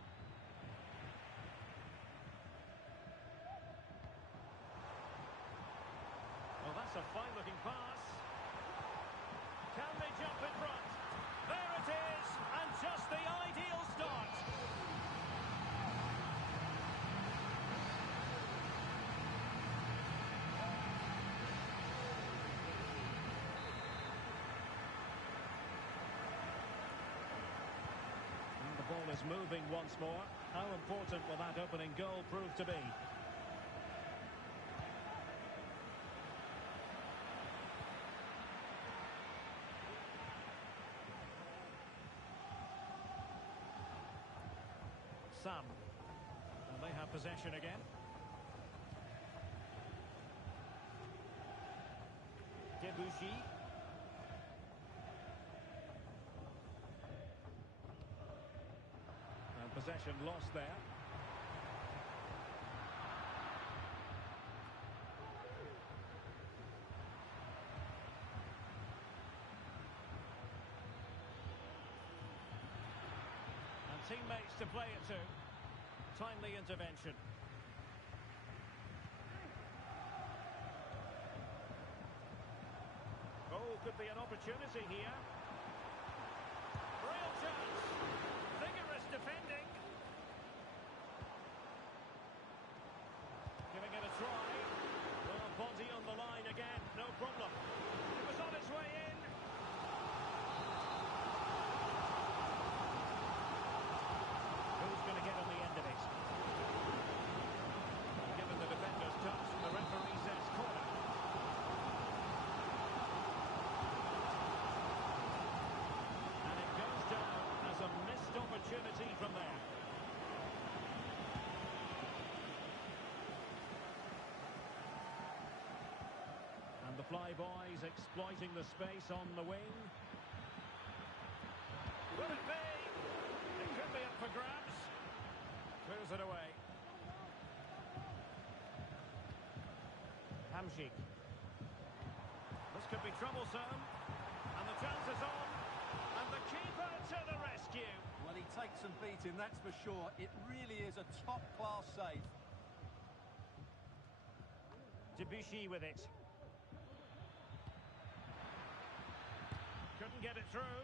Well, that's a fine-looking pass. Can they jump in front? There it is, and just the ideal start. And the ball is moving once more. How important will that opening goal prove to be? And they have possession again. Debuchy. And possession lost there. And teammates to play it to. Timely intervention. Oh, could be an opportunity here. Real chance. Vigorous defending. Giving it a try. Well, body on the line again. No problem. It was on its way in. Who's going to get on the end of it? Given the defender's touch, the referee says corner. And it goes down as a missed opportunity from there. And the flyboys exploiting the space on the wing. Will it be? It could be up for grabs. Clears it away. Hamsik. This could be troublesome. And the chance is on. And the keeper to the rescue. Well, he takes some beating, that's for sure. It really is a top-class save. Debuchy with it. Couldn't get it through.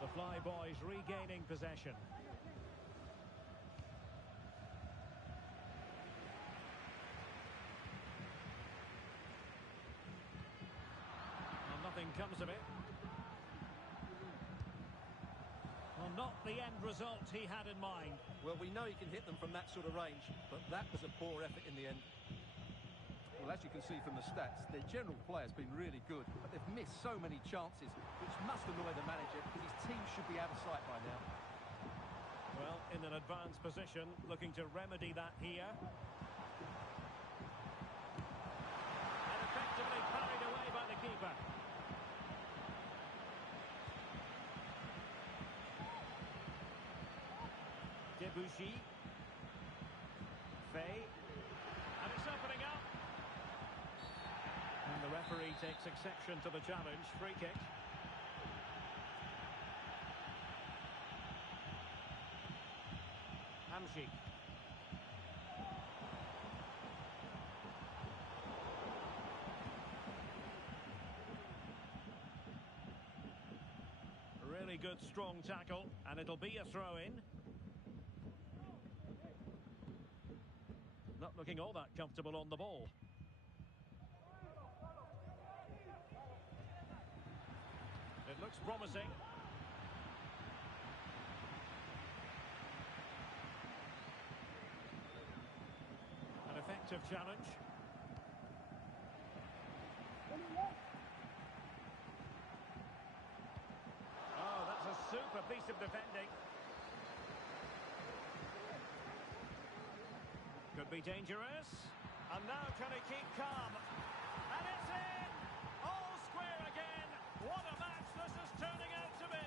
The flyboys regaining possession. And nothing comes of it. Well, not the end result he had in mind. Well, we know he can hit them from that sort of range, but that was a poor effort in the end. Well, as you can see from the stats, their general play has been really good, but they've missed so many chances, which must annoy the manager, because his team should be out of sight by now. Well, in an advanced position, looking to remedy that here. And effectively parried away by the keeper. Debuchy. Fay. And it's opening up. And the referee takes exception to the challenge. Free kick. Hamsik. Really good, strong tackle, and it'll be a throw-in. not looking all that comfortable on the ball. It looks promising. An effective challenge. Oh, that's a super piece of defending. Could be dangerous. And now can he keep calm? And it's in! All square again. What a match this is turning out to be.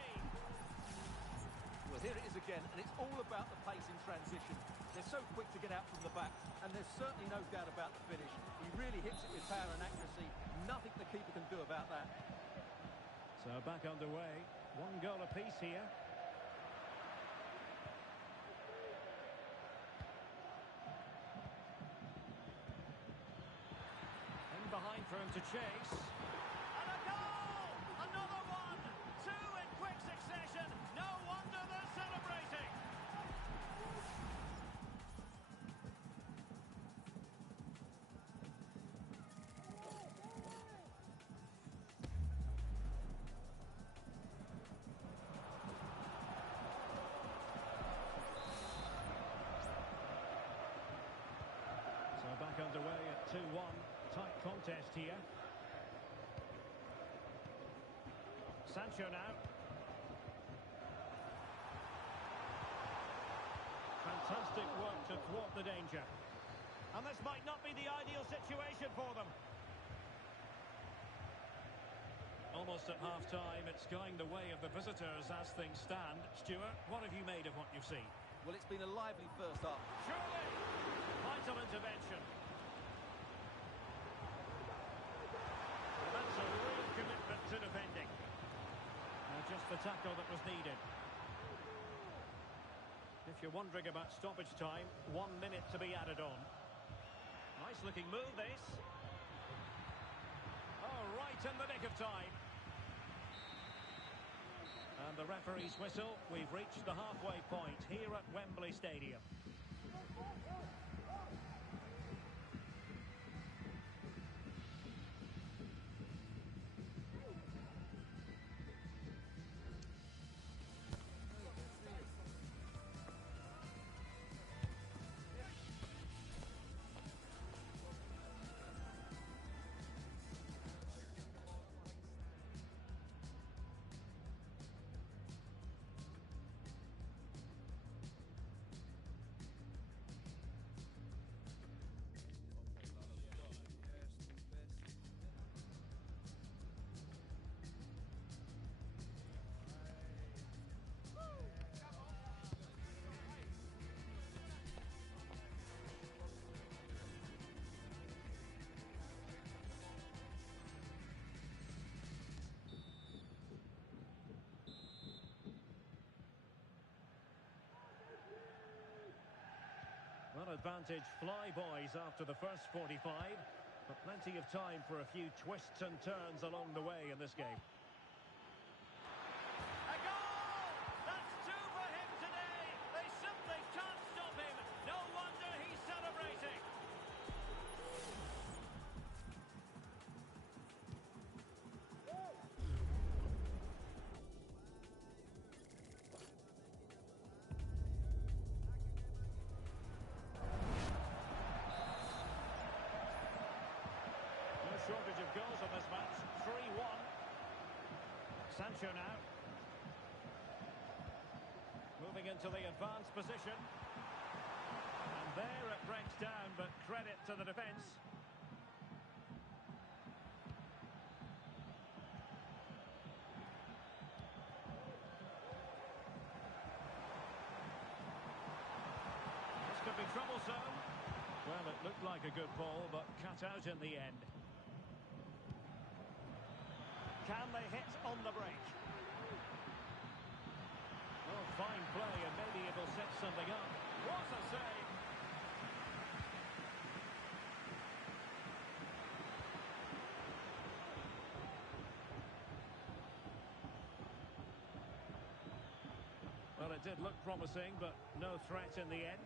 Well, here it is again, and it's all about the pace in transition. They're so quick to get out from the back, and there's certainly no doubt about the finish. He really hits it with power and accuracy. Nothing the keeper can do about that. So back underway. One goal apiece here. In behind for him to chase. And a goal! Another one! Two in quick succession. No wonder they're celebrating. So back underway at 2-1. Tight contest here. Sancho now. Fantastic work to thwart the danger. And this might not be the ideal situation for them. Almost at half-time, it's going the way of the visitors as things stand. Stuart, what have you made of what you've seen? Well, it's been a lively first half. Surely! Vital intervention. Well, that's a real commitment to defending. Just the tackle that was needed. If you're wondering about stoppage time, 1 minute to be added on. Nice looking move, this. Oh, right in the nick of time. And the referee's whistle. We've reached the halfway point here at Wembley Stadium. Well, advantage flyboys after the first 45, but plenty of time for a few twists and turns along the way in this game. A goal! That's two for him today! They simply can't stop him! No wonder he's celebrating! Shortage of goals on this match. 3-1. Sancho now. Moving into the advanced position. And there it breaks down, but credit to the defence. This could be troublesome. Well, it looked like a good ball, but cut out in the end. Can they hit on the break? Oh, fine play, and maybe it'll set something up. What a save! Well, it did look promising, but no threat in the end.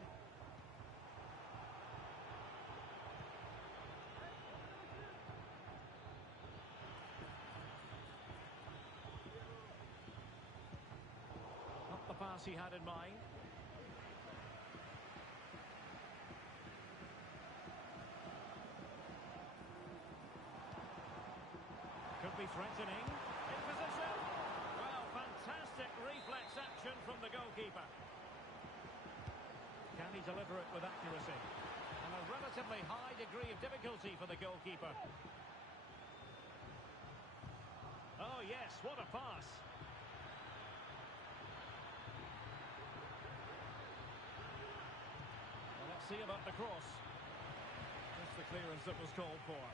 pass he had in mind. Could be threatening. In position. Well, fantastic reflex action from the goalkeeper. Can he deliver it with accuracy? And a relatively high degree of difficulty for the goalkeeper. Oh, yes, what a pass. Well, let's see about the cross. Just the clearance that was called for.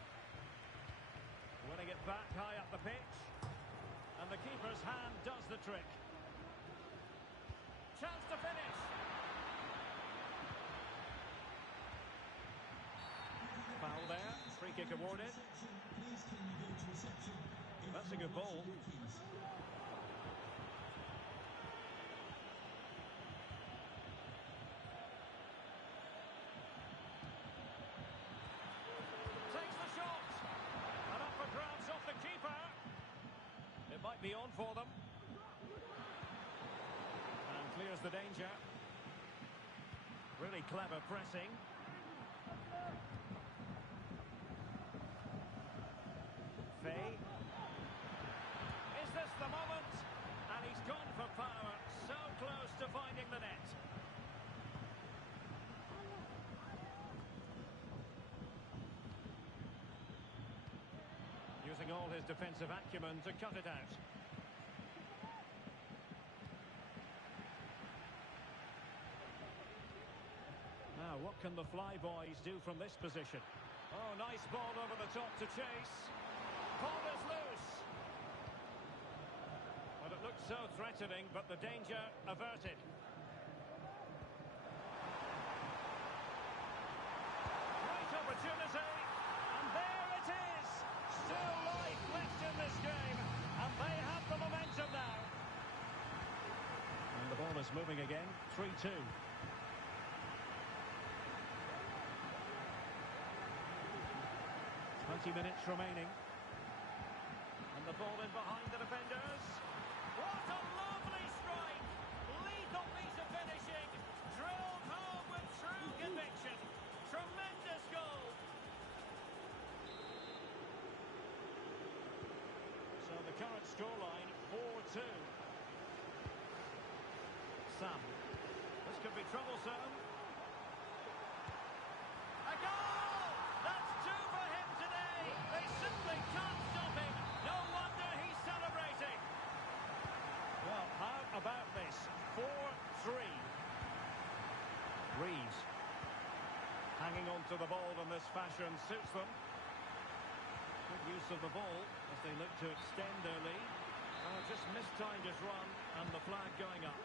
Winning it back high up the pitch. And the keeper's hand does the trick. Chance to finish. Foul there. Free kick awarded. Please can you go to reception? That's a good ball. Takes the shot. And up for grabs off the keeper. It might be on for them. And clears the danger. Really clever pressing. Faye. Is this the moment? And he's gone for power. So close to finding the net. Using all his defensive acumen to cut it out. Now, what can the Flyboys do from this position? Oh, nice ball over the top to chase. Ball is loose. Well, it looked so threatening, but the danger averted. Great opportunity. And there it is. Still life left in this game. And they have the momentum now. And the ball is moving again. 3-2. 20 minutes remaining. And the ball in behind the defenders. What a lovely strike! Lethal piece of finishing. Drilled home with true conviction. Tremendous goal. So the current scoreline, 4-2. Sam. This could be troublesome. A goal! That's two for him today. They simply can't stop him. No wonder he's celebrating. Well, how about this? 4-3. Reeves. Hanging on to the ball in this fashion suits them. Good use of the ball as they look to extend their lead. Just mistimed his run and the flag going up.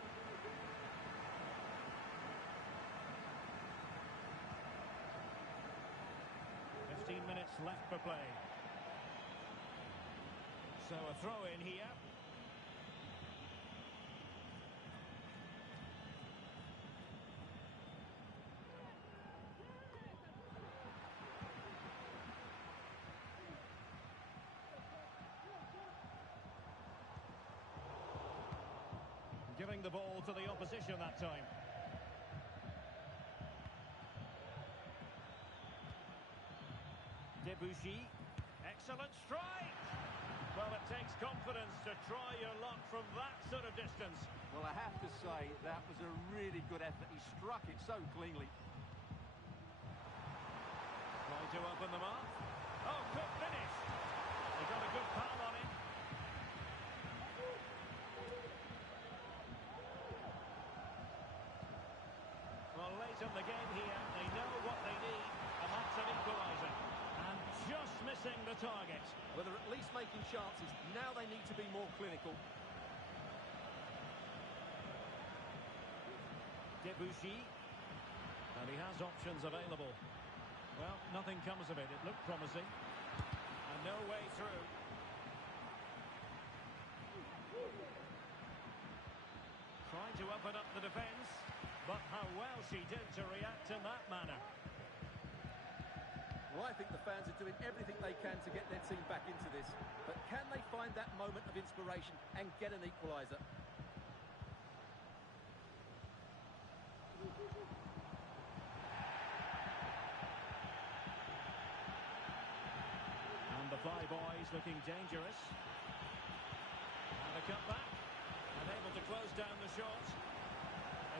Minutes left for play. So a throw in here. Giving the ball to the opposition that time. Debuchy, excellent strike. Well, it takes confidence to try your luck from that sort of distance. Well, I have to say, that was a really good effort. He struck it so cleanly. Trying to open them up. Oh, good finish. He got a good palm on him. Well, late in the game here, they know what they need, and that's an equaliser. And just missing the target. Well, they're at least making chances. Now they need to be more clinical. Debuchy. And he has options available. Well, nothing comes of it. It looked promising. And no way through. Trying to open up the defence. But how well she did to react in that manner. Well, I think the fans are doing everything they can to get their team back into this. But can they find that moment of inspiration and get an equaliser? He's looking dangerous. And a cutback. And able to close down the shot.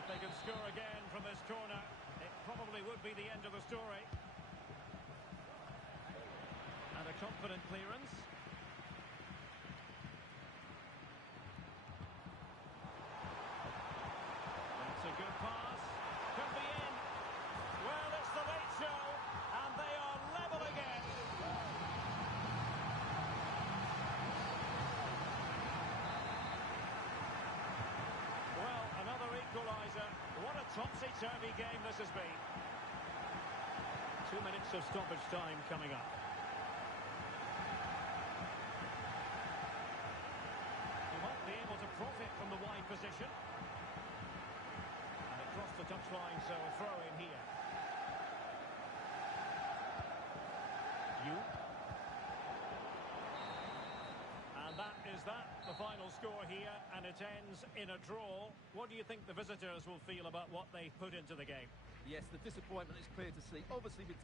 If they can score again from this corner, it probably would be the end of the story. And a confident clearance. That's a good pass. Could be in. Well, it's the late show, and they are level again. Well, another equaliser. What a topsy-turvy game this has been. 2 minutes of stoppage time coming up. He might be able to profit from the wide position. And across the touchline, so a throw in here. And that is that, the final score here, and it ends in a draw. What do you think the visitors will feel about what they put into the game? Yes, the disappointment is clear to see. Obviously, with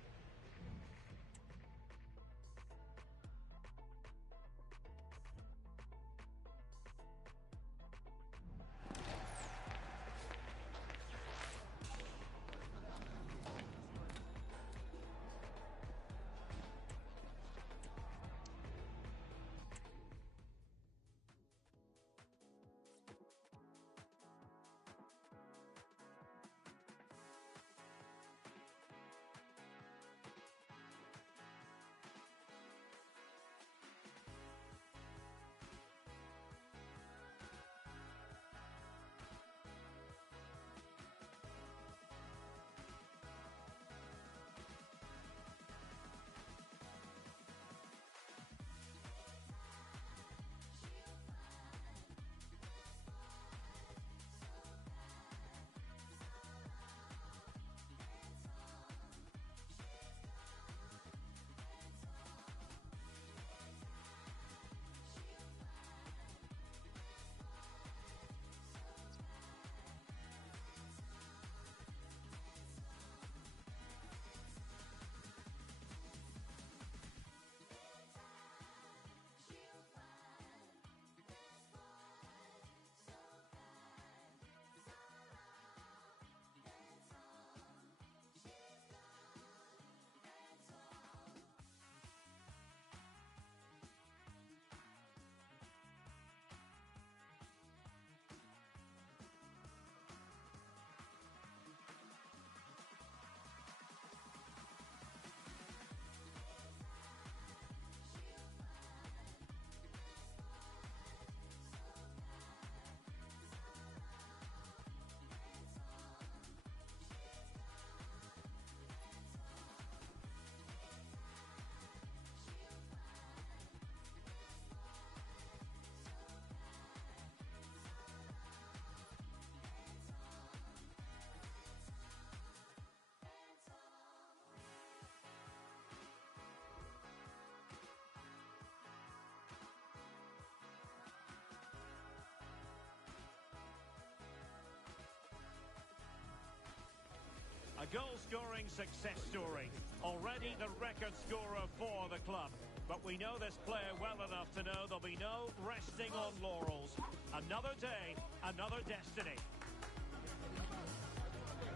a goal-scoring success story. Already the record scorer for the club. But we know this player well enough to know there'll be no resting on laurels. Another day, another destiny.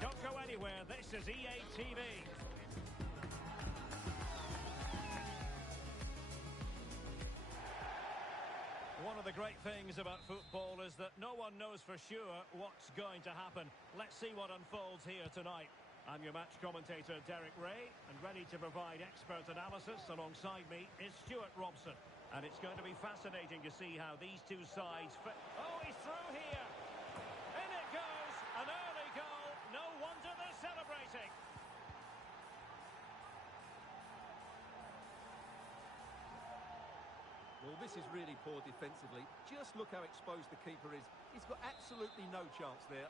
Don't go anywhere. This is EA TV. One of the great things about football is that no one knows for sure what's going to happen. Let's see what unfolds here tonight. I'm your match commentator, Derek Ray, and ready to provide expert analysis. Alongside me is Stuart Robson. And it's going to be fascinating to see how these two sides fit. Oh, he's through here! In it goes! An early goal! No wonder they're celebrating! well, this is really poor defensively. Just look how exposed the keeper is. He's got absolutely no chance there.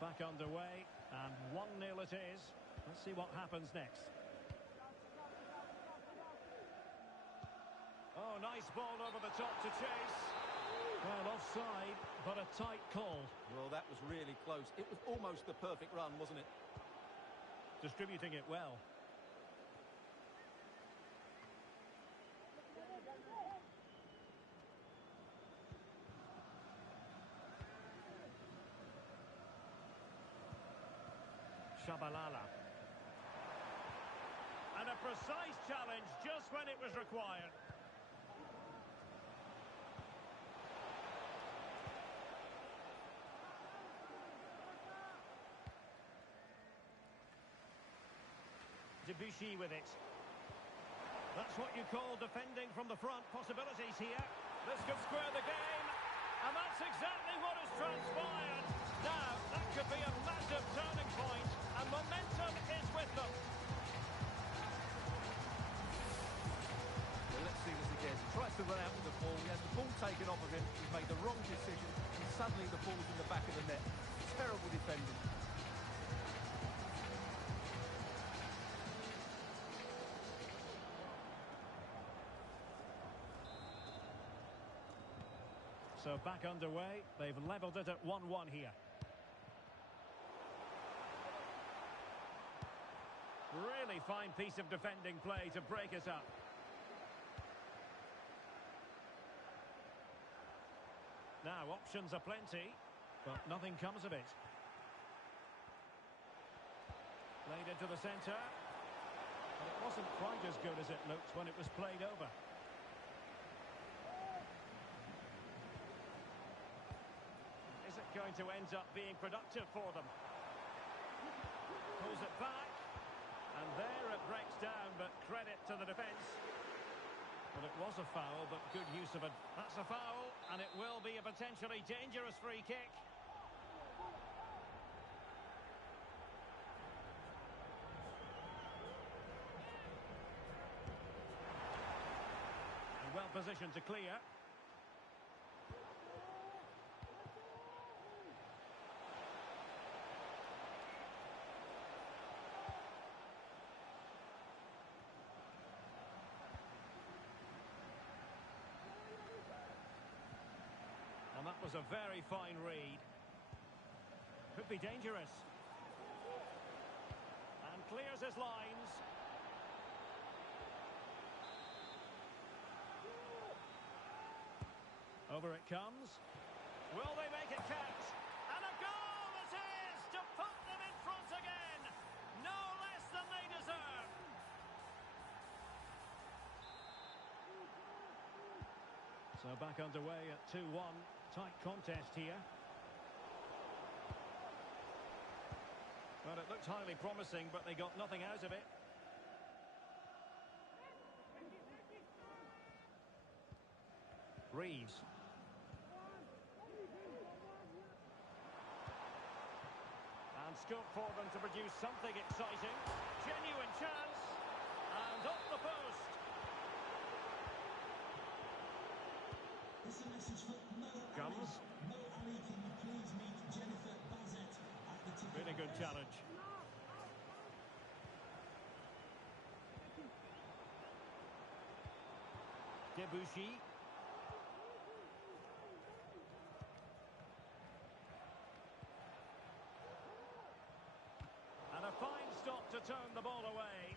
Back underway, and 1-0 it is. Let's see what happens next. Oh, nice ball over the top to chase. Well, offside, but a tight call. Well, that was really close. It was almost the perfect run, wasn't it? Distributing it well. Shabalala. And a precise challenge just when it was required. Debussy with it. That's what you call defending from the front. Possibilities here. This could square the game. And that's exactly what has transpired. Now, that could be a massive turning point, and momentum is with them. Well, let's see this again. He tries to run out with the ball. He has the ball taken off of him. He's made the wrong decision, and suddenly the ball's in the back of the net. Terrible defending. So back underway. They've levelled it at 1-1 here. Really fine piece of defending play to break it up. Now, options are plenty, but nothing comes of it. Played into the centre. But it wasn't quite as good as it looked when it was played over. Is it going to end up being productive for them? Pulls it back. And there it breaks down, but credit to the defence. Well, it was a foul, but good use of it. That's a foul, and it will be a potentially dangerous free kick. And well positioned to clear. And that was a very fine read. Could be dangerous. And clears his lines. Over it comes. Will they make it count? And a goal it is to put them in front again. No less than they deserve. So back underway at 2-1. Tight contest here. Well, it looked highly promising, but they got nothing out of it. Reeves. And scope for them to produce something exciting. Genuine chance. And off the post. It's a message for Mo Comes. Ali. Mo Ali, can you please meet Jennifer Bazet at the ticket Really good office? challenge. Debussy. And a fine stop to turn the ball away.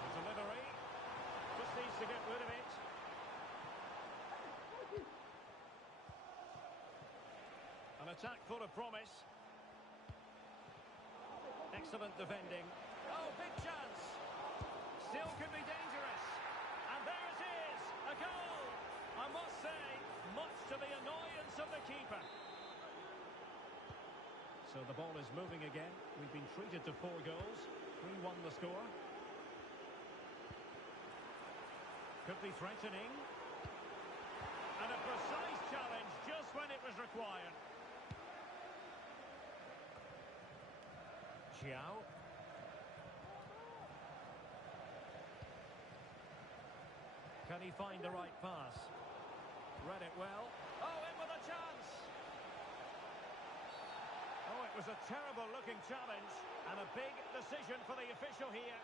The delivery. Just needs to get rid of it. An attack full of promise. Excellent defending. Oh, big chance. Still could be dangerous. And there it is. A goal. I must say, much to the annoyance of the keeper. So the ball is moving again. We've been treated to 4 goals. 3-1 the score. Could be threatening. And a precise challenge just when it was required. Xiao. Can he find the right pass? Read it well. Oh, in with a chance. Oh, it was a terrible looking challenge and a big decision for the official here.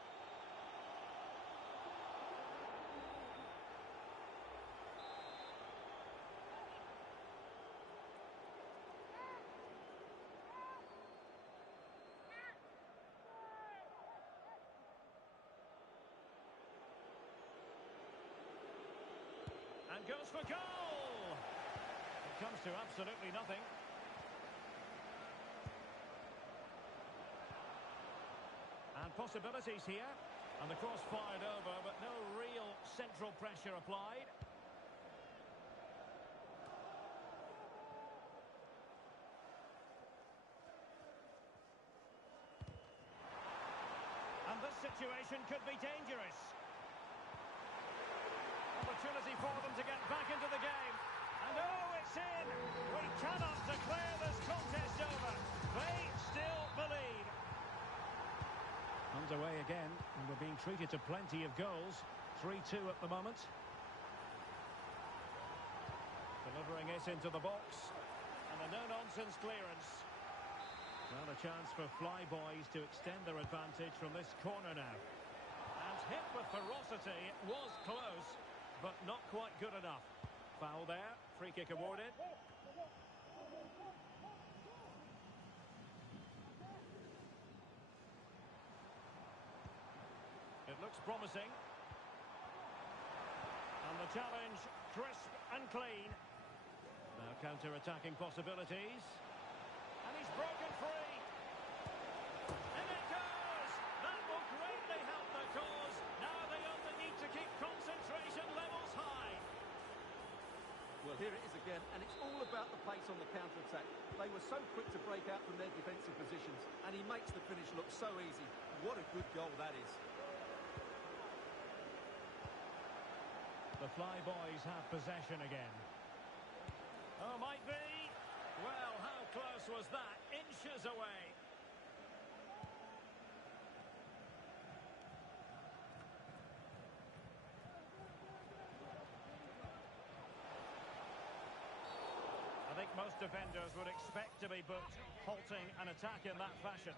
And goes for goal! It comes to absolutely nothing. And possibilities here. And the cross fired over, but no real central pressure applied. And this situation could be dangerous. Opportunity for them to get back into the game. And oh, it's in! We cannot declare this contest over. They still believe. Underway again, and we're being treated to plenty of goals. 3-2 at the moment. Delivering it into the box. And a no-nonsense clearance. Well, a chance for Flyboys to extend their advantage from this corner now. And hit with ferocity. It was close, but not quite good enough. Foul there. Free kick awarded. It looks promising. And the challenge, crisp and clean. Now counter-attacking possibilities. And he's broken free. And it goes! That will greatly help the cause. Now they only need to keep concentration levels high. Well, here it is again, and it's all about the pace on the counter-attack. They were so quick to break out from their defensive positions, and he makes the finish look so easy. What a good goal that is. The Flyboys have possession again. Oh, might be. Well, how close was that? Inches away. I think most defenders would expect to be booked, halting an attack in that fashion.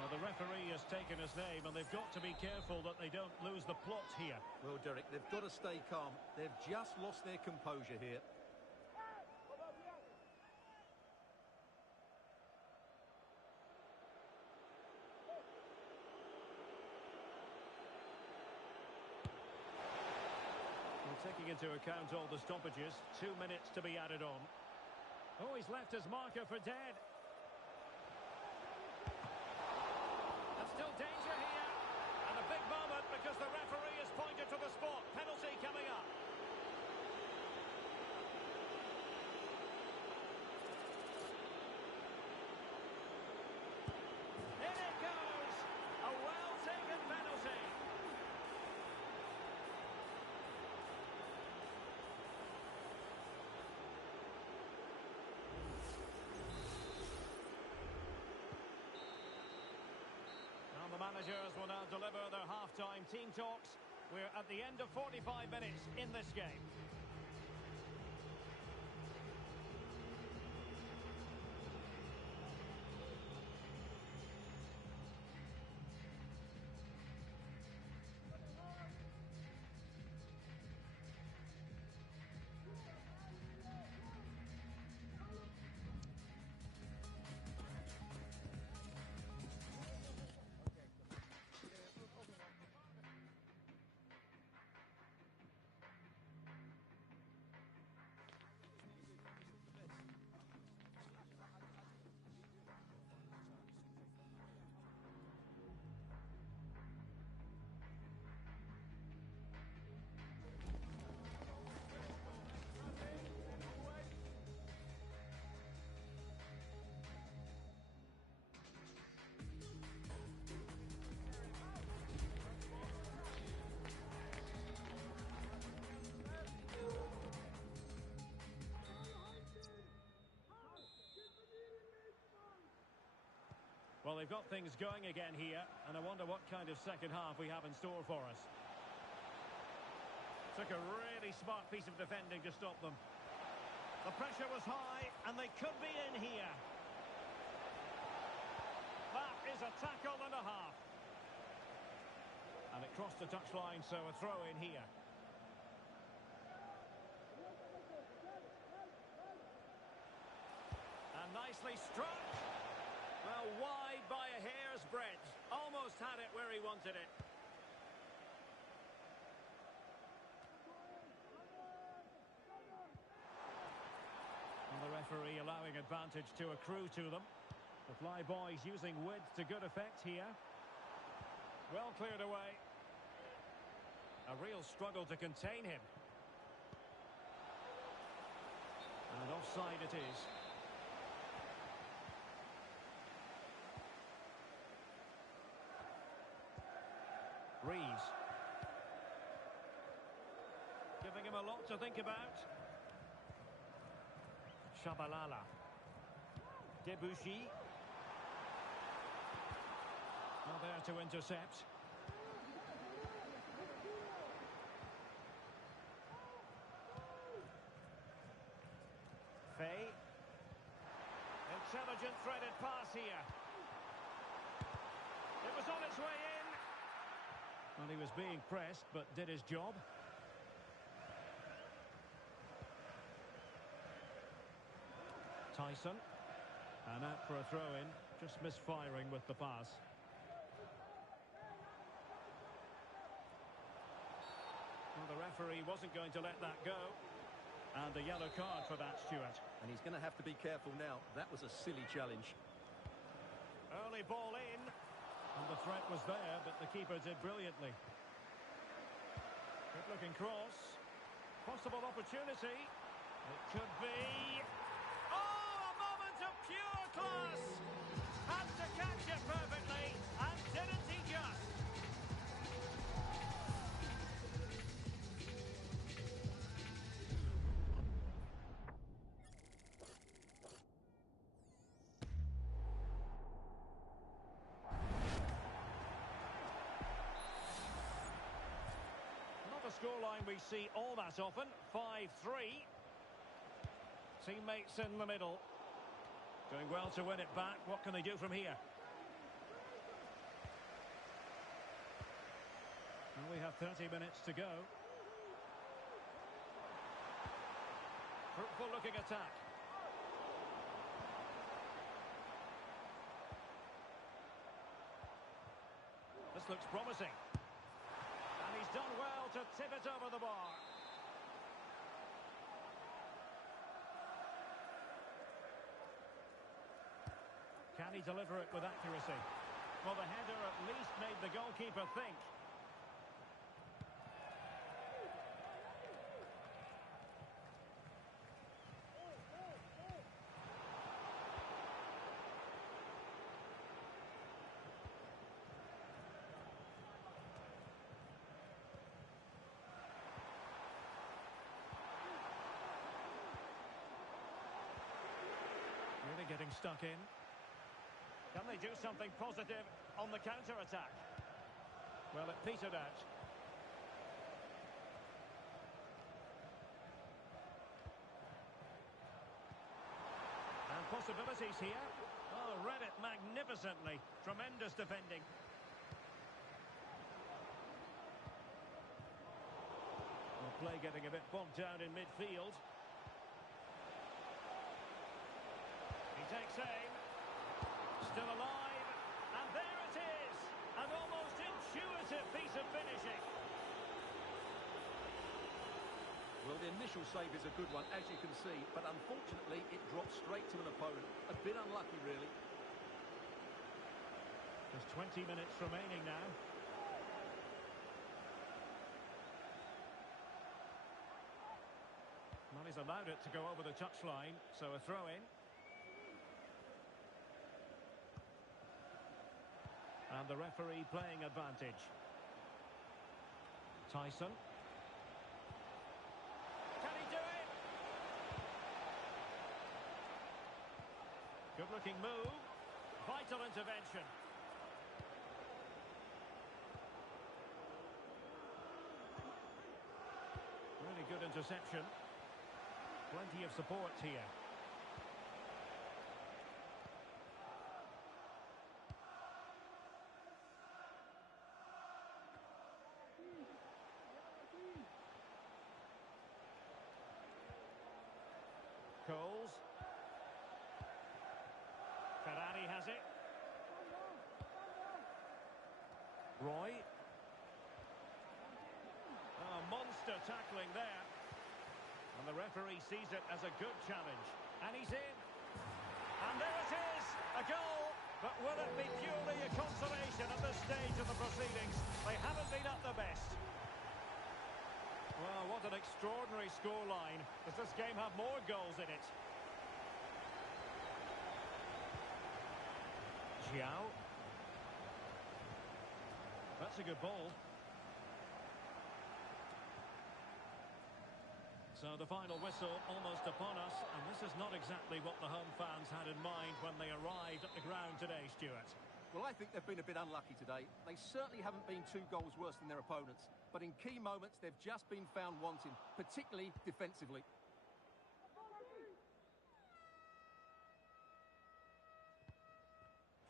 Well, the referee has taken his name, and they've got to be careful that they don't lose the plot here. Well, Derek, they've got to stay calm. They've just lost their composure here. Well, taking into account all the stoppages, 2 minutes to be added on. Oh, he's left his marker for dead. Still danger here, and a big moment because the referee has pointed to the spot. Penalty coming up. In it goes! A well-taken penalty. Managers will now deliver their half-time team talks. We're at the end of 45 minutes in this game. Well, they've got things going again here, and I wonder what kind of second half we have in store for us. Took a really smart piece of defending to stop them. The pressure was high, and they could be in here. That is a tackle and a half. And it crossed the touchline, so a throw in here. And nicely struck. Well, wide by a hair's breadth. Almost had it where he wanted it. allowing advantage to accrue to them. The fly boys using width to good effect here. Well cleared away. A real struggle to contain him. And offside it is. Reeves. Giving him a lot to think about. Shabalala. Debuchy. Not there to intercept. Fay. Intelligent threaded pass here. It was on its way in. Well, he was being pressed, but did his job. Tyson. And out for a throw-in. Just misfiring with the pass. Well, the referee wasn't going to let that go. And a yellow card for that, Stuart. And he's going to have to be careful now. That was a silly challenge. Early ball in. And the threat was there, but the keeper did brilliantly. Good looking cross. Possible opportunity. It could be... Oh, a moment of pure class! Had to catch it perfectly, and didn't he just? Not a scoreline we see all that often. 5-3. Teammates in the middle. Doing well to win it back. What can they do from here? And we have 30 minutes to go. Fruitful looking attack. This looks promising. And he's done well to tip it over the bar. Can he deliver it with accuracy? Well, the header at least made the goalkeeper think. Really getting stuck in. Can they do something positive on the counter-attack? Well, it petered out. And possibilities here. Oh, read it magnificently. Tremendous defending. Well, play getting a bit bogged down in midfield. He takes aim. Still alive, and there it is! An almost intuitive piece of finishing. Well, the initial save is a good one, as you can see, but unfortunately it dropped straight to an opponent. A bit unlucky, really. There's 20 minutes remaining now. Well, he's allowed it to go over the touchline, so a throw-in. And the referee playing advantage. Tyson. Can he do it? Good looking move. Vital intervention. Really good interception. Plenty of support here. Coles. Ferrari has it. Roy. Oh, monster tackling there. And the referee sees it as a good challenge. And he's in. goal, but will it be purely a consolation at this stage of the proceedings? They haven't been at their best. Well, what an extraordinary scoreline. Does this game have more goals in it? Xiao. That's a good ball. So the final whistle almost upon us, and this is not exactly what the home fans had in mind when they arrived at the ground today, Stuart. Well, I think they've been a bit unlucky today. They certainly haven't been 2 goals worse than their opponents, but in key moments they've just been found wanting, particularly defensively.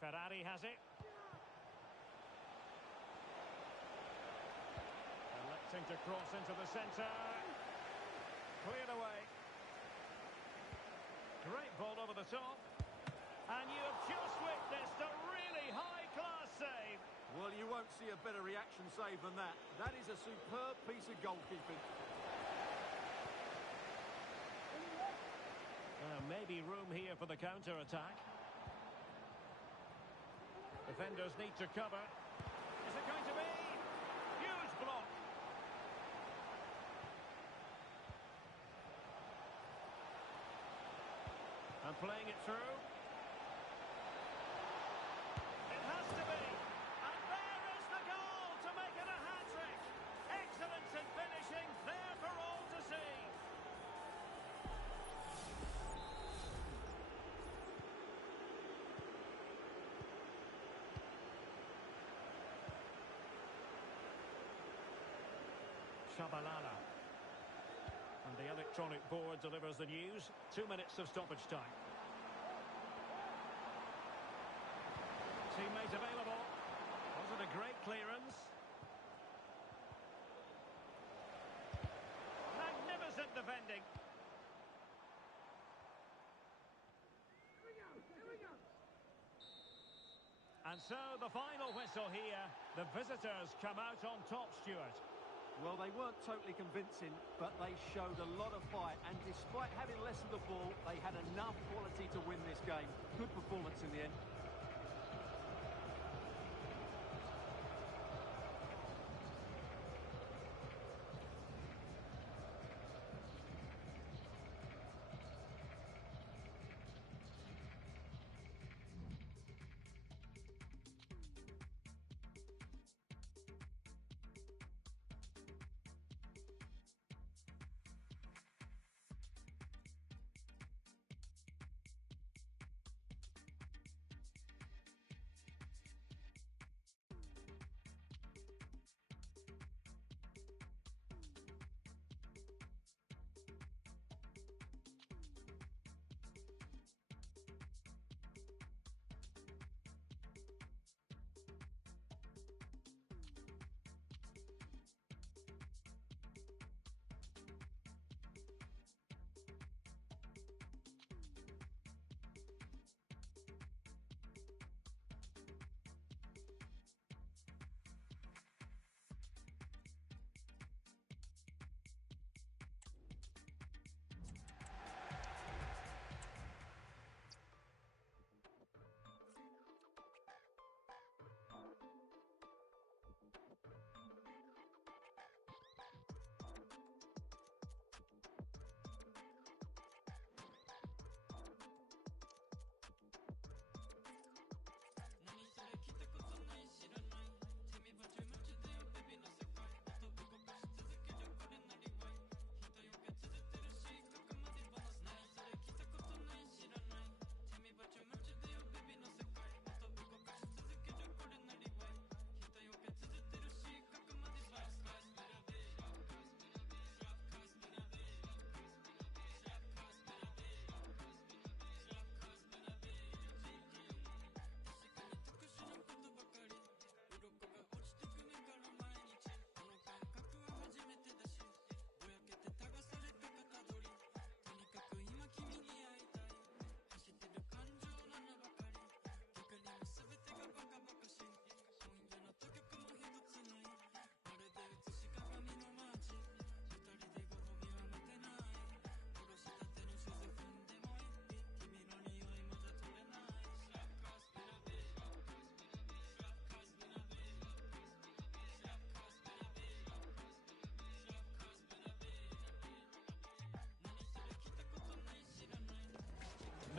Ferrari has it. Electing to cross into the centre. Cleared away. Great ball over the top. And you have just witnessed a really high-class save. Well, you won't see a better reaction save than that. That is a superb piece of goalkeeping. Maybe room here for the counter-attack. Defenders need to cover. Is it going to be? Huge block. And playing it through. It has to be. And there is the goal to make it a hat-trick. Excellence in finishing, there for all to see. Shabalala. And the electronic board delivers the news. 2 minutes of stoppage time. Teammate available. Was it a great clearance? Magnificent defending. And so the final whistle here. The visitors come out on top, Stuart. Well, they weren't totally convincing, but they showed a lot of fight, and despite having less of the ball, they had enough quality to win this game. Good performance in the end.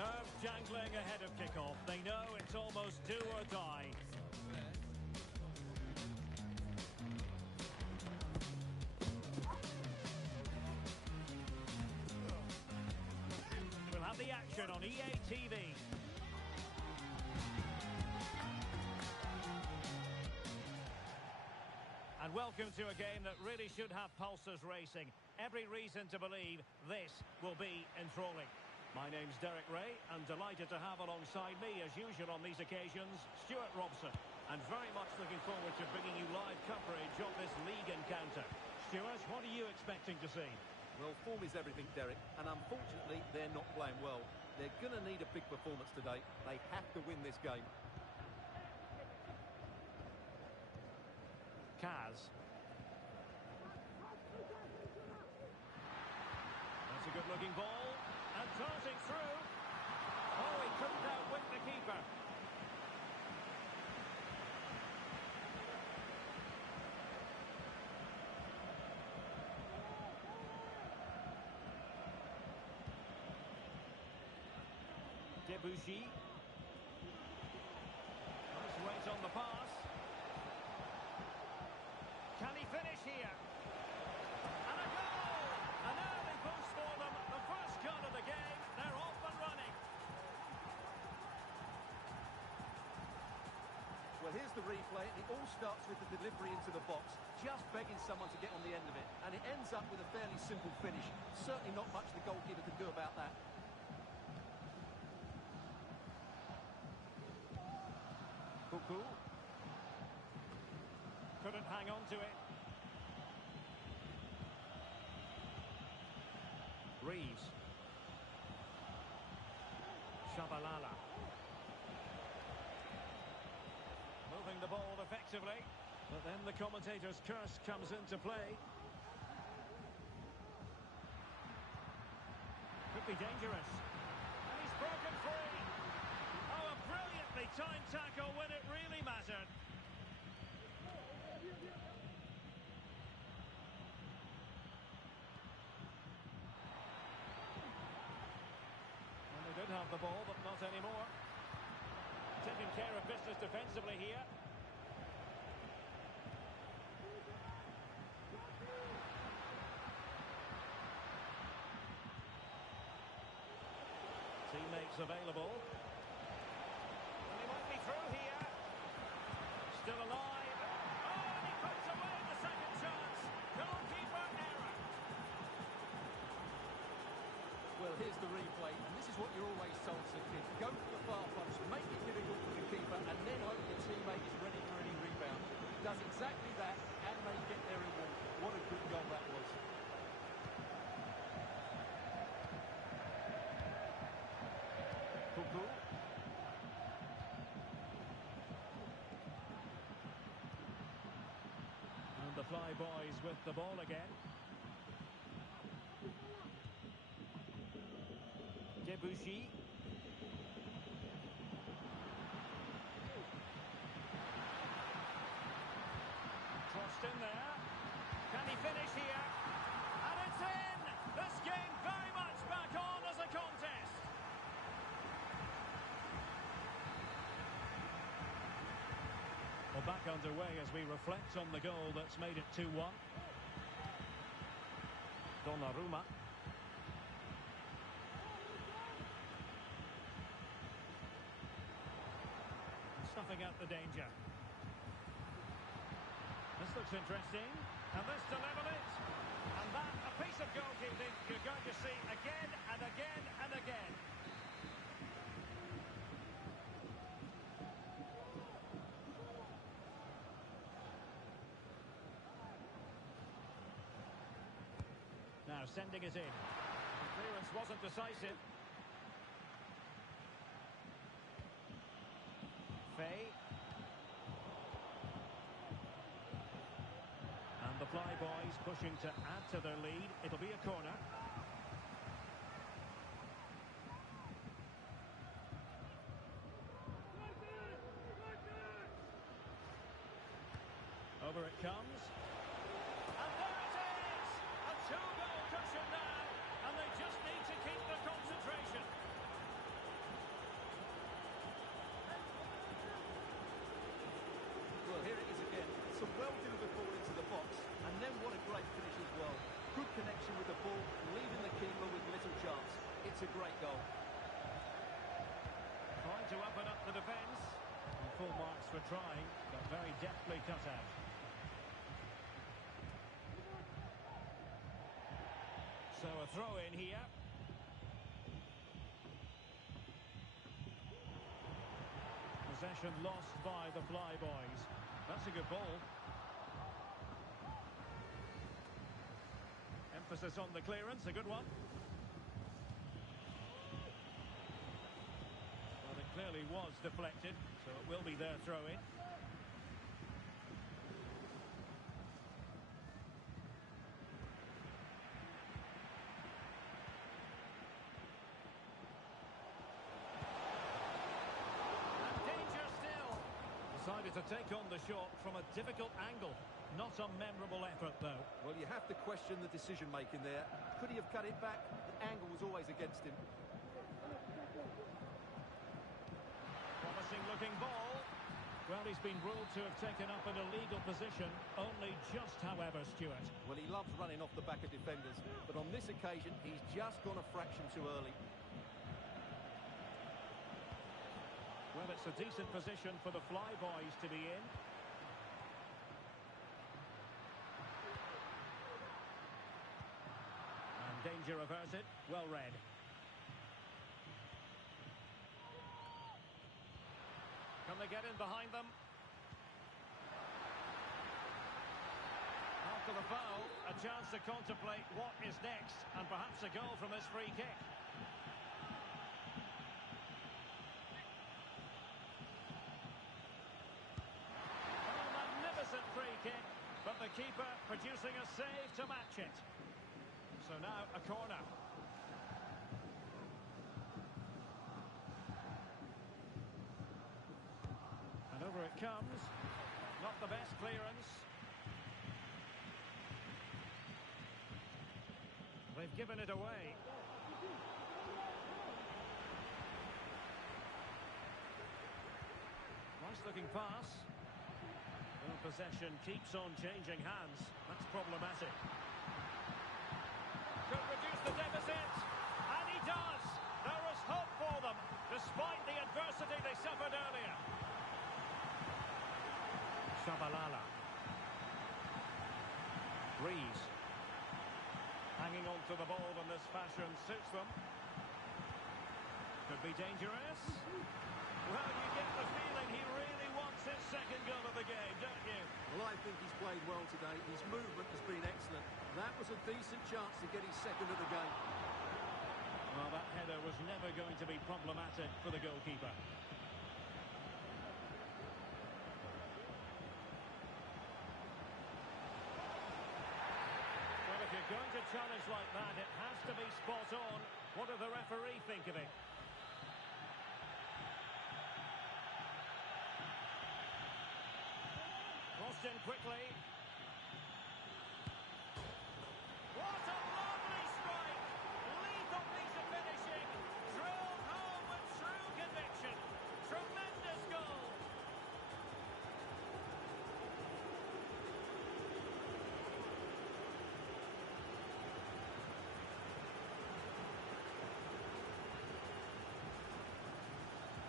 Nerves jangling ahead of kickoff. They know it's almost do or die. We'll have the action on EA TV. And welcome to a game that really should have pulses racing. Every reason to believe this will be enthralling. My name's Derek Ray, and delighted to have alongside me, as usual on these occasions, Stuart Robson. And very much looking forward to bringing you live coverage of this league encounter. Stuart, what are you expecting to see? Well, form is everything, Derek, and unfortunately, they're not playing well. They're going to need a big performance today. They have to win this game. Kaz. That's a good-looking ball. And darting through. Oh, he couldn't outwit the keeper. Debussy. Nice weight on the pass. Can he finish here? And a goal! An early boost for them. The first goal of the game. They're off and running. Well, here's the replay, and it all starts with the delivery into the box, just begging someone to get on the end of it. And it ends up with a fairly simple finish. Certainly not much the goalkeeper can do about that. Cuckoo. Couldn't hang on to it. Reeves. Shabalala. Moving the ball effectively. But then the commentator's curse comes into play. Could be dangerous. And he's broken free. Oh, a brilliantly timed tackle when it really mattered. They did have the ball, but not anymore. Taking care of business defensively here. Teammates available. And he might be through here. Still alive. Oh, and he puts away the second chance. Goalkeeper error. Well, here's the replay, and this is what you're always told as a kid. Go for the far post, make it difficult for the keeper, and then hope your teammate is ready for any rebound. Does exactly that, and they get their reward. What a good goal that was. Cuckoo. And the Fly Boys with the ball again. Debussy. Crossed in there. Can he finish here? And it's in! This game very much back on as a contest. Well, back underway as we reflect on the goal that's made it 2-1. Donnarumma. Snuffing out the danger. This looks interesting. And this to level it. And that, a piece of goalkeeping you're going to see again and again and again. Now sending it in. The clearance wasn't decisive. Fay. And the Fly Boys pushing to add to their lead. It'll be a corner. Over it comes. And there it is! A two-goal cushion now, and they just need to keep the concentration. box, and then what a great finish as well. Good connection with the ball, leaving the keeper with little chance. It's a great goal. Trying to open up the defence. And full marks for trying, but very deftly cut out. So a throw in here. Possession lost by the Flyboys. That's a good ball. Emphasis on the clearance, a good one. Well, it clearly was deflected, so it will be their throw-in. Decided to take on the shot from a difficult angle. Not a memorable effort, though. Well, you have to question the decision-making there. Could he have cut it back? The angle was always against him. Promising-looking ball. Well, he's been ruled to have taken up an illegal position. Only just, however, Stuart. Well, he loves running off the back of defenders. But on this occasion, he's just gone a fraction too early. Well, it's a decent position for the Flyboys to be in. And danger averted. Well read. Can they get in behind them? After the foul, a chance to contemplate what is next, and perhaps a goal from this free kick. Free kick, but the keeper producing a save to match it. So now a corner. And over it comes. Not the best clearance. They've given it away. Nice looking pass. Well, possession keeps on changing hands. That's problematic. Could reduce the deficit. And he does. There is hope for them, despite the adversity they suffered earlier. Shabalala. Breeze. Hanging on to the ball in this fashion suits them. Could be dangerous. Well, you get the feeling he really wants his second goal of the game, don't you? Well, I think he's played well today. His movement has been excellent. That was a decent chance to get his second of the game. Well, that header was never going to be problematic for the goalkeeper. Well, if you're going to challenge like that, it has to be spot on. What does the referee think of it? Crossed in quickly. What a lovely strike! Lethal piece of finishing. Drilled home with true conviction. Tremendous goal.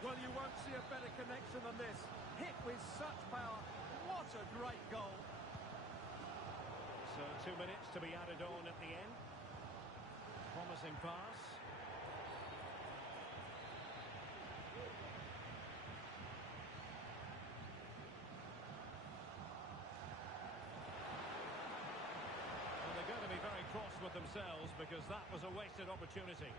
Well, you won't see a better connection than this. Hit with such power. What a great goal. So 2 minutes to be added on at the end. Promising pass. Well, they're going to be very cross with themselves because that was a wasted opportunity.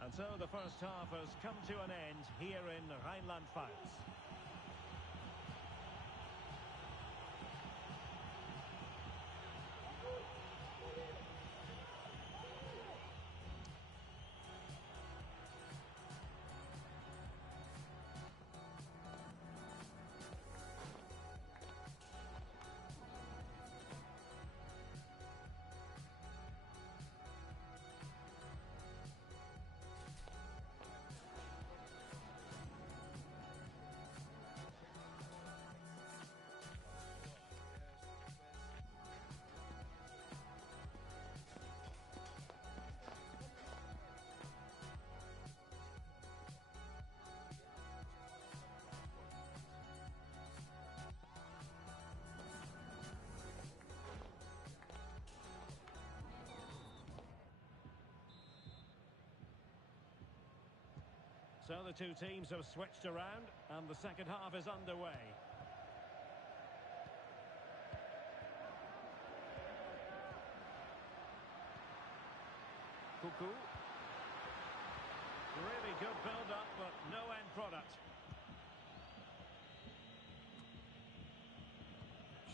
And so the first half has come to an end here in Rheinland-Pfalz. So the two teams have switched around and the second half is underway. Cuckoo. Really good build-up, but no end product.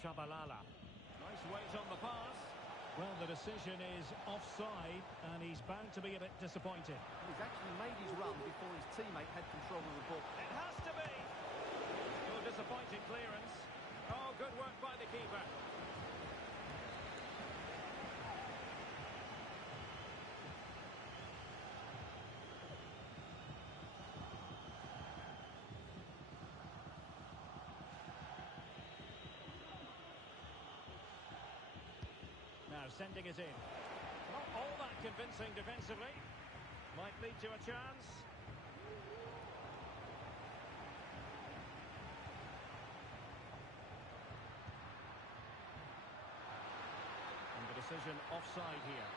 Shabalala. Nice weight on the pass. Well, the decision is offside, and he's bound to be a bit disappointed. He's actually made his run before his teammate had control of the ball. It has to be! Oh, disappointing clearance. Oh, good work by the keeper. Now sending it in. Not all that convincing defensively. Might lead to a chance. And the decision offside here.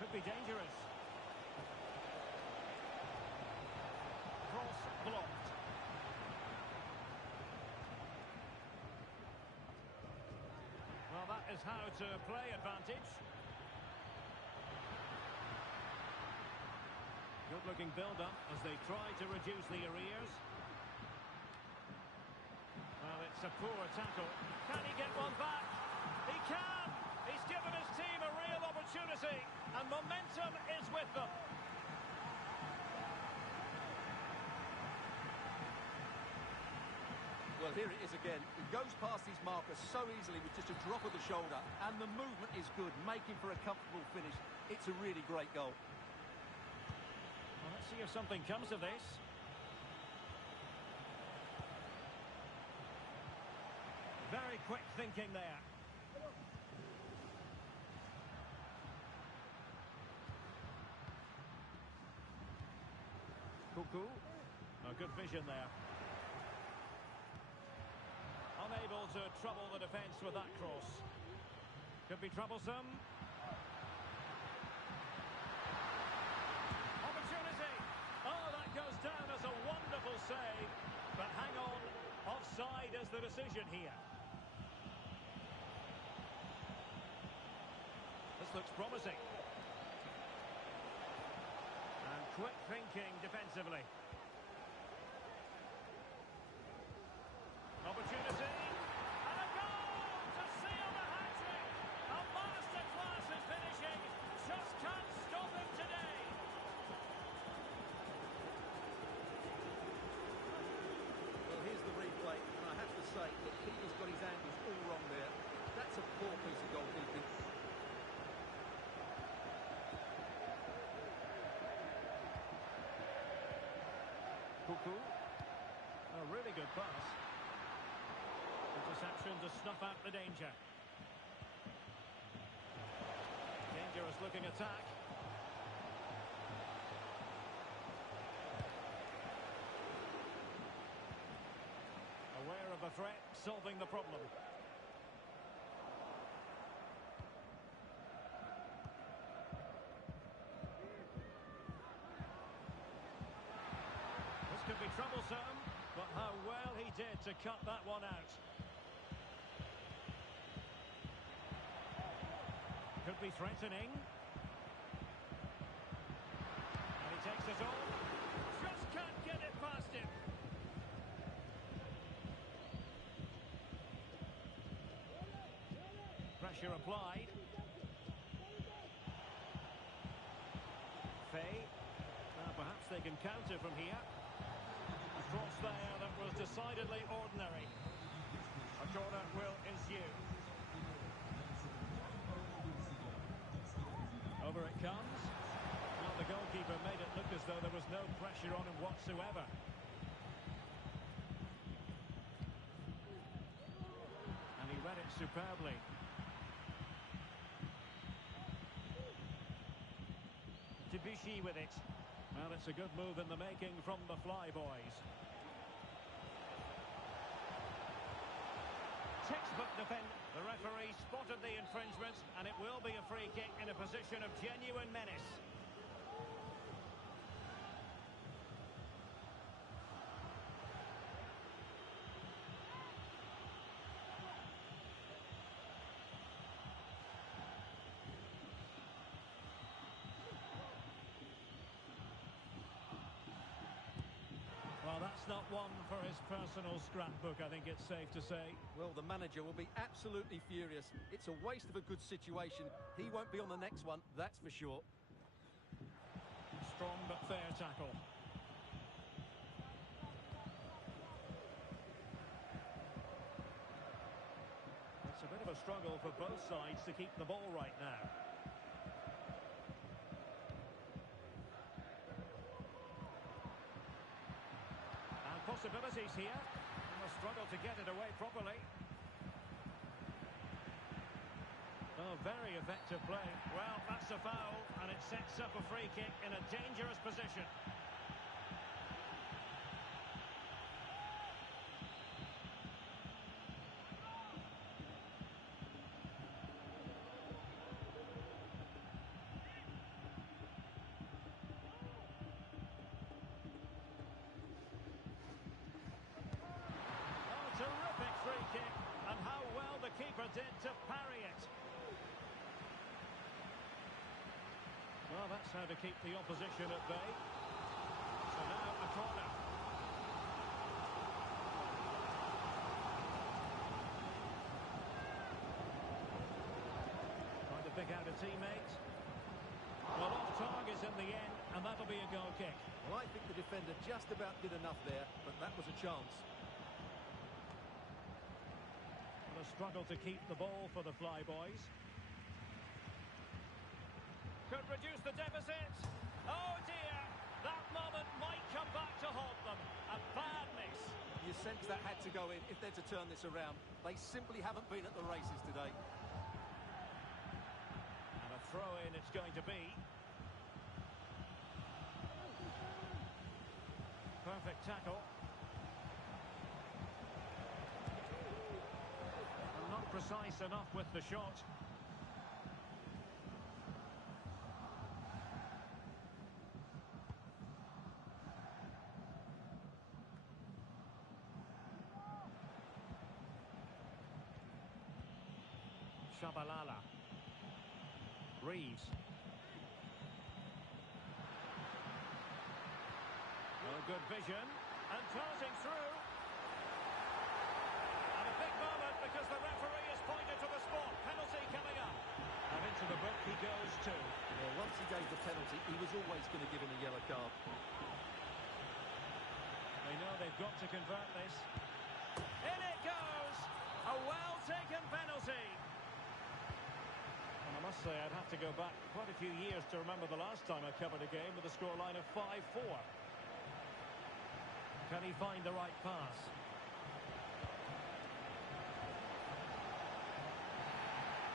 Could be dangerous. Cross blocked. Well, that is how to play advantage. Good-looking build-up as they try to reduce the arrears. Well, it's a poor tackle. Can he get one back? He can! He's given his team a real opportunity, and momentum is with them. Well, here it is again. He goes past his marker so easily with just a drop of the shoulder, and the movement is good, making for a comfortable finish. It's a really great goal. Well, let's see if something comes of this. Very quick thinking there. Cuckoo. Oh, good vision there. Unable to trouble the defence with that cross. Could be troublesome. Opportunity. Oh, that goes down as a wonderful save. But hang on, offside is the decision here. This looks promising. And quick thinking defensively. Opportunity. And a goal to seal the hat-trick. A masterclass is finishing. Just can't stop him today. Well, here's the replay, and I have to say that keeper's got his angles all wrong there. That's a poor piece of goalkeeping. Cuckoo. A really good pass. Interception to snuff out the danger. Dangerous looking attack. Aware of the threat, solving the problem. This could be troublesome, but how well he did to cut that one out. Could be threatening. And he takes it on. Just can't get it past him. Pressure applied. Faye. Perhaps they can counter from here. A cross there that was decidedly ordinary. A corner will ensue. Over it comes. Well, the goalkeeper made it look as though there was no pressure on him whatsoever. And he read it superbly. Debuchy with it. Well, it's a good move in the making from the Flyboys. Textbook defend. The referee spotted the infringement, and it will be a free kick in a position of genuine menace. Well, that's not one for his personal scrapbook, I think it's safe to say. Well, the manager will be absolutely furious. It's a waste of a good situation. He won't be on the next one, that's for sure. Strong but fair tackle. It's a bit of a struggle for both sides to keep the ball right now. Possibilities here. And a struggle to get it away properly. Oh, very effective play. Well, that's a foul, and it sets up a free kick in a dangerous position. Terrific free kick, and how well the keeper did to parry it. Well, that's how to keep the opposition at bay. So now a corner. Trying to pick out a teammate. Well, off target in the end, and that'll be a goal kick. Well, I think the defender just about did enough there, but that was a chance. A struggle to keep the ball for the Flyboys. Could reduce the deficit. Oh dear, that moment might come back to haunt them. A bad miss. You sense that had to go in if they're to turn this around. They simply haven't been at the races today. And a throw-in it's going to be. Perfect tackle. Not precise enough with the shot. Shabalala. Reeves. Oh, good vision. And closing through. And a big moment because the referee has pointed to the spot. Penalty coming up. And into the book he goes too. Well, once he gave the penalty, he was always going to give him a yellow card. They know they've got to convert this. In it goes! A well-taken penalty. And I must say, I'd have to go back quite a few years to remember the last time I covered a game with a scoreline of 5-4. Can he find the right pass?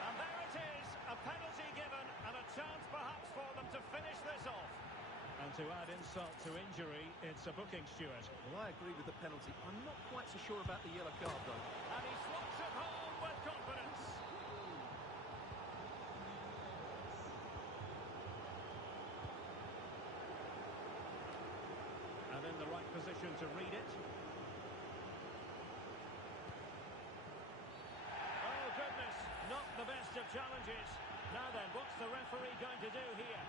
And there it is, a penalty given and a chance perhaps for them to finish this off. And to add insult to injury, it's a booking, Stuart. Well, I agree with the penalty. I'm not quite so sure about the yellow card, though. And he slots it home with confidence. And in the right position to read it. Oh, goodness, not the best of challenges. Now then, what's the referee going to do here?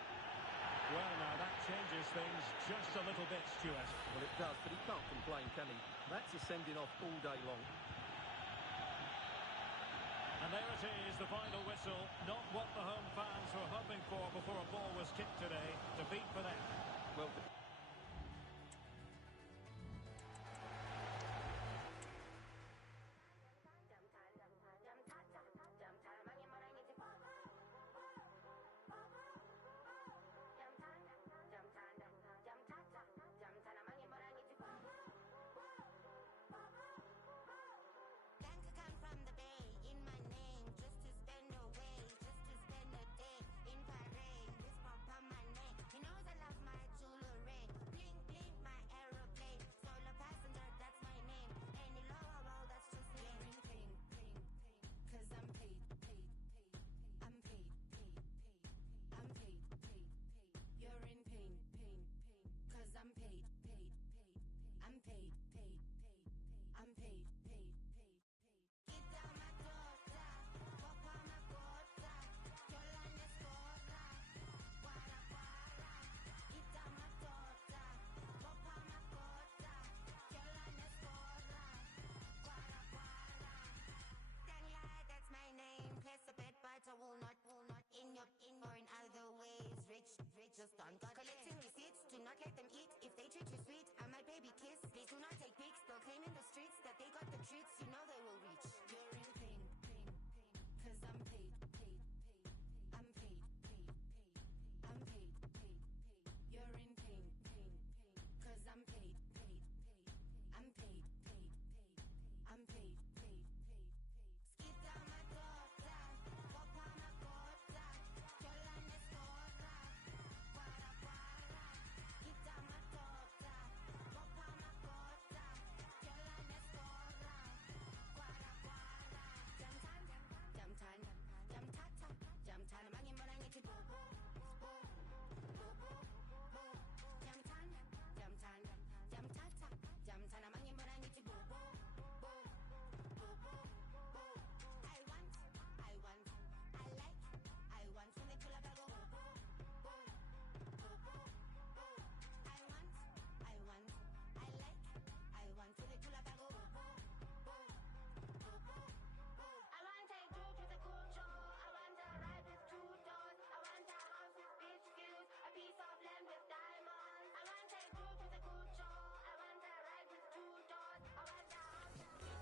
Well, now, that changes things just a little bit, Stuart. Well, it does, but he can't complain, can he? That's a sending off all day long. And there it is, the final whistle. Not what the home fans were hoping for before a ball was kicked today. Defeat for them. Well,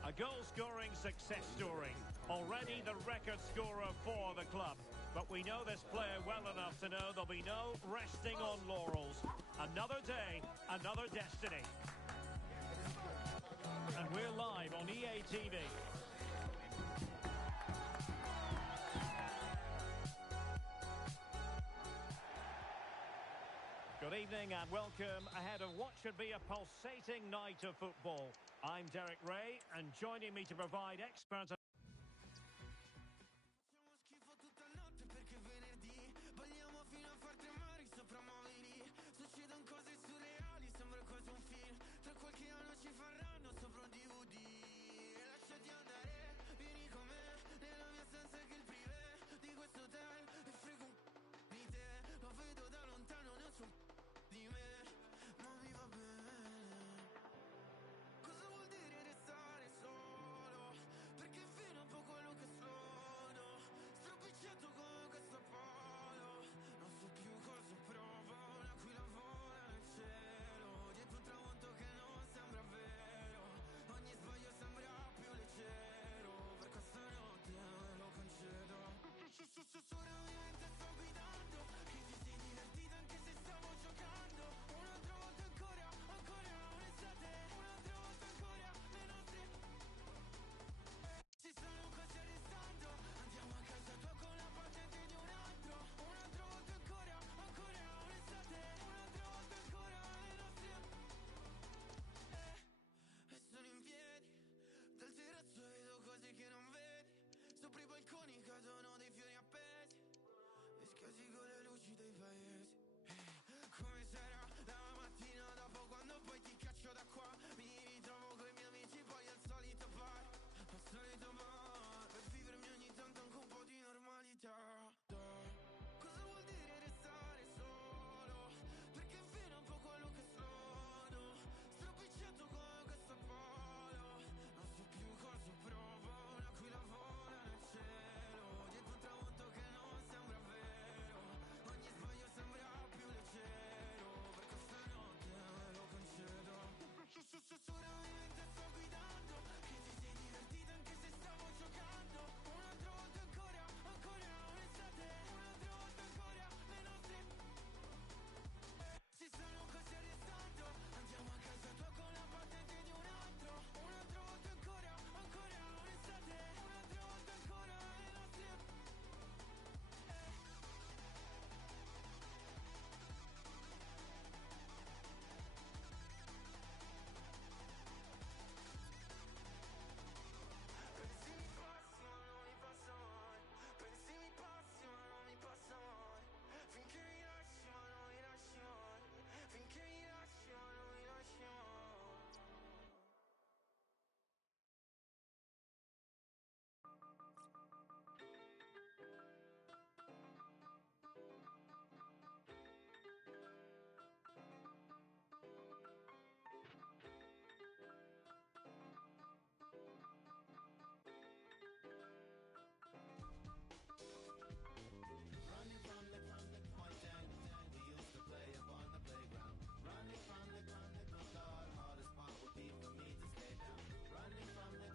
A goal-scoring success story. Already the record scorer for the club. But we know this player well enough to know there'll be no resting on laurels. Another day, another destiny. And we're live on EA TV. Good evening and welcome ahead of what should be a pulsating night of football. I'm Derek Ray, and joining me to provide expert... Facciamo schifo tutta notte perché venerdì balliamo fino a far tremare i soprammobili. Succedono cose surreali, sembra quasi un film. Tra qualche anno ci faranno sopra un DVD. E lasciati andare, vieni con me nella mia stanza che il privé di questo hotel. E frego un di te, lo vedo da lontano, ne so di me, ma mi va bene. Cosa vuol dire restare solo? Perché fino a poco quello che sono. Stropicciato come questo polo. Non so più cosa provo. Un'aquila vola nel cielo. Dietro un tramonto che non sembra vero. Ogni sbaglio sembra più leggero. Per questa notte me lo concedo. Solamente sto guidando. Che ti sei divertita anche se stavo giocando. Un'altra volta ancora, ancora un'estate. Un'altra volta ancora le nostre. Ci sono quasi arrestando. Andiamo a casa tua con la patente di un altro. Un'altra volta ancora, ancora un'estate. Un'altra volta ancora le nostre. E sono in piedi. Dal terrazzo vedo cose che non vedi. Sopra i balconi cadono dei fiori appesi. E scasi con le luci dei paesi. Come sarà la mattina dopo quando poi ti caccio da qua. Mi ritrovo coi miei amici poi al solito bar. Al solito bar. Per vivermi ogni tanto anche un po' di normalità. Cosa vuol dire restare solo? Perché fino a un po' quello che sono. Stropicciato come questo polo. Non so più cosa provo. Un'aquila vola nel cielo. Dietro un tramonto che non sembra vero. Ogni sbaglio sembra più leggero. Per questa notte me lo concedo. Solamente sto guidando. Che ti sei divertita anche se stavo giocando. Un'altra volta ancora, ancora un'estate. Un'altra volta ancora le nostre. Ci sono quasi arrestando. Andiamo a casa tua con la patente di un altro. Un'altra volta ancora, ancora un'estate. Un'altra volta ancora le nostre. Pensi mi passi ma non mi passa mai. Pensi mi passi ma non mi passa mai. Finché mi lasci ma non mi lasci mai. Finché mi lasci ma non mi lasci mai. Running from the point dang, we used to play upon the playground. Running from the God, hardest part would be for me to stay down. Running from the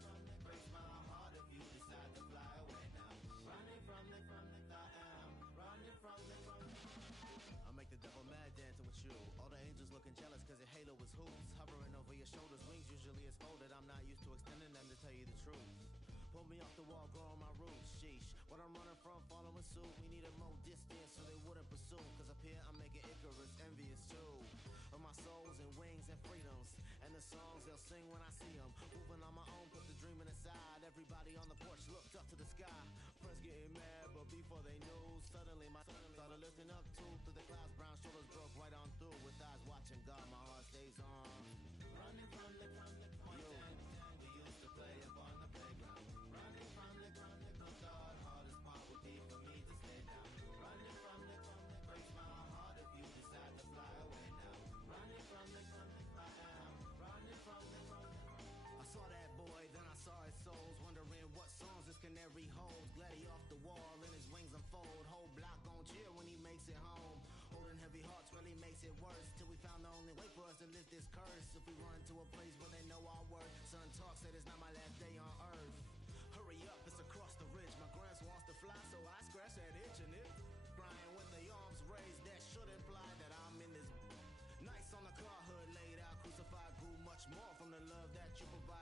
breaks my heart if you decide to fly away now. Running from the I am running from the I make the devil mad dancing with you. All the angels looking jealous cause your halo is hoops. Hovering over your shoulders, wings usually is folded. I'm not used to extending them to tell you the truth. Pull me off the wall, growing my roots, sheesh. What I'm running from, following suit. We needed more distance so they wouldn't pursue. Cause up here I'm making Icarus envious too. Of my souls and wings and freedoms. And the songs they'll sing when I see them. Moving on my own, put the dreaming aside. Everybody on the porch looked up to the sky. Friends getting mad, but before they knew, suddenly my started lifting up too. Through the clouds, brown shoulders broke right on through. With eyes watching God, my heart stays on. Running from the point we used to play upon the playground. Running from the God, hardest part would be for me to stay down. Running from the breaks my heart if you decide to fly away now. Running from the I am running from the I saw that boy, then I saw his souls, wondering what songs this canary holds. Glad he off the wall and his wings unfold. Whole block gon' cheer when he makes it home. Holding heavy hearts really makes it worse. Till we found the only way for us to lift this curse. If we run to a place where they know our worth. Son talk said it's not my last day, fly, so I scratch that itch and it. Crying with the arms raised, that should imply that I'm in this. Nice on the car hood, laid out, crucified, grew much more from the love that you provide.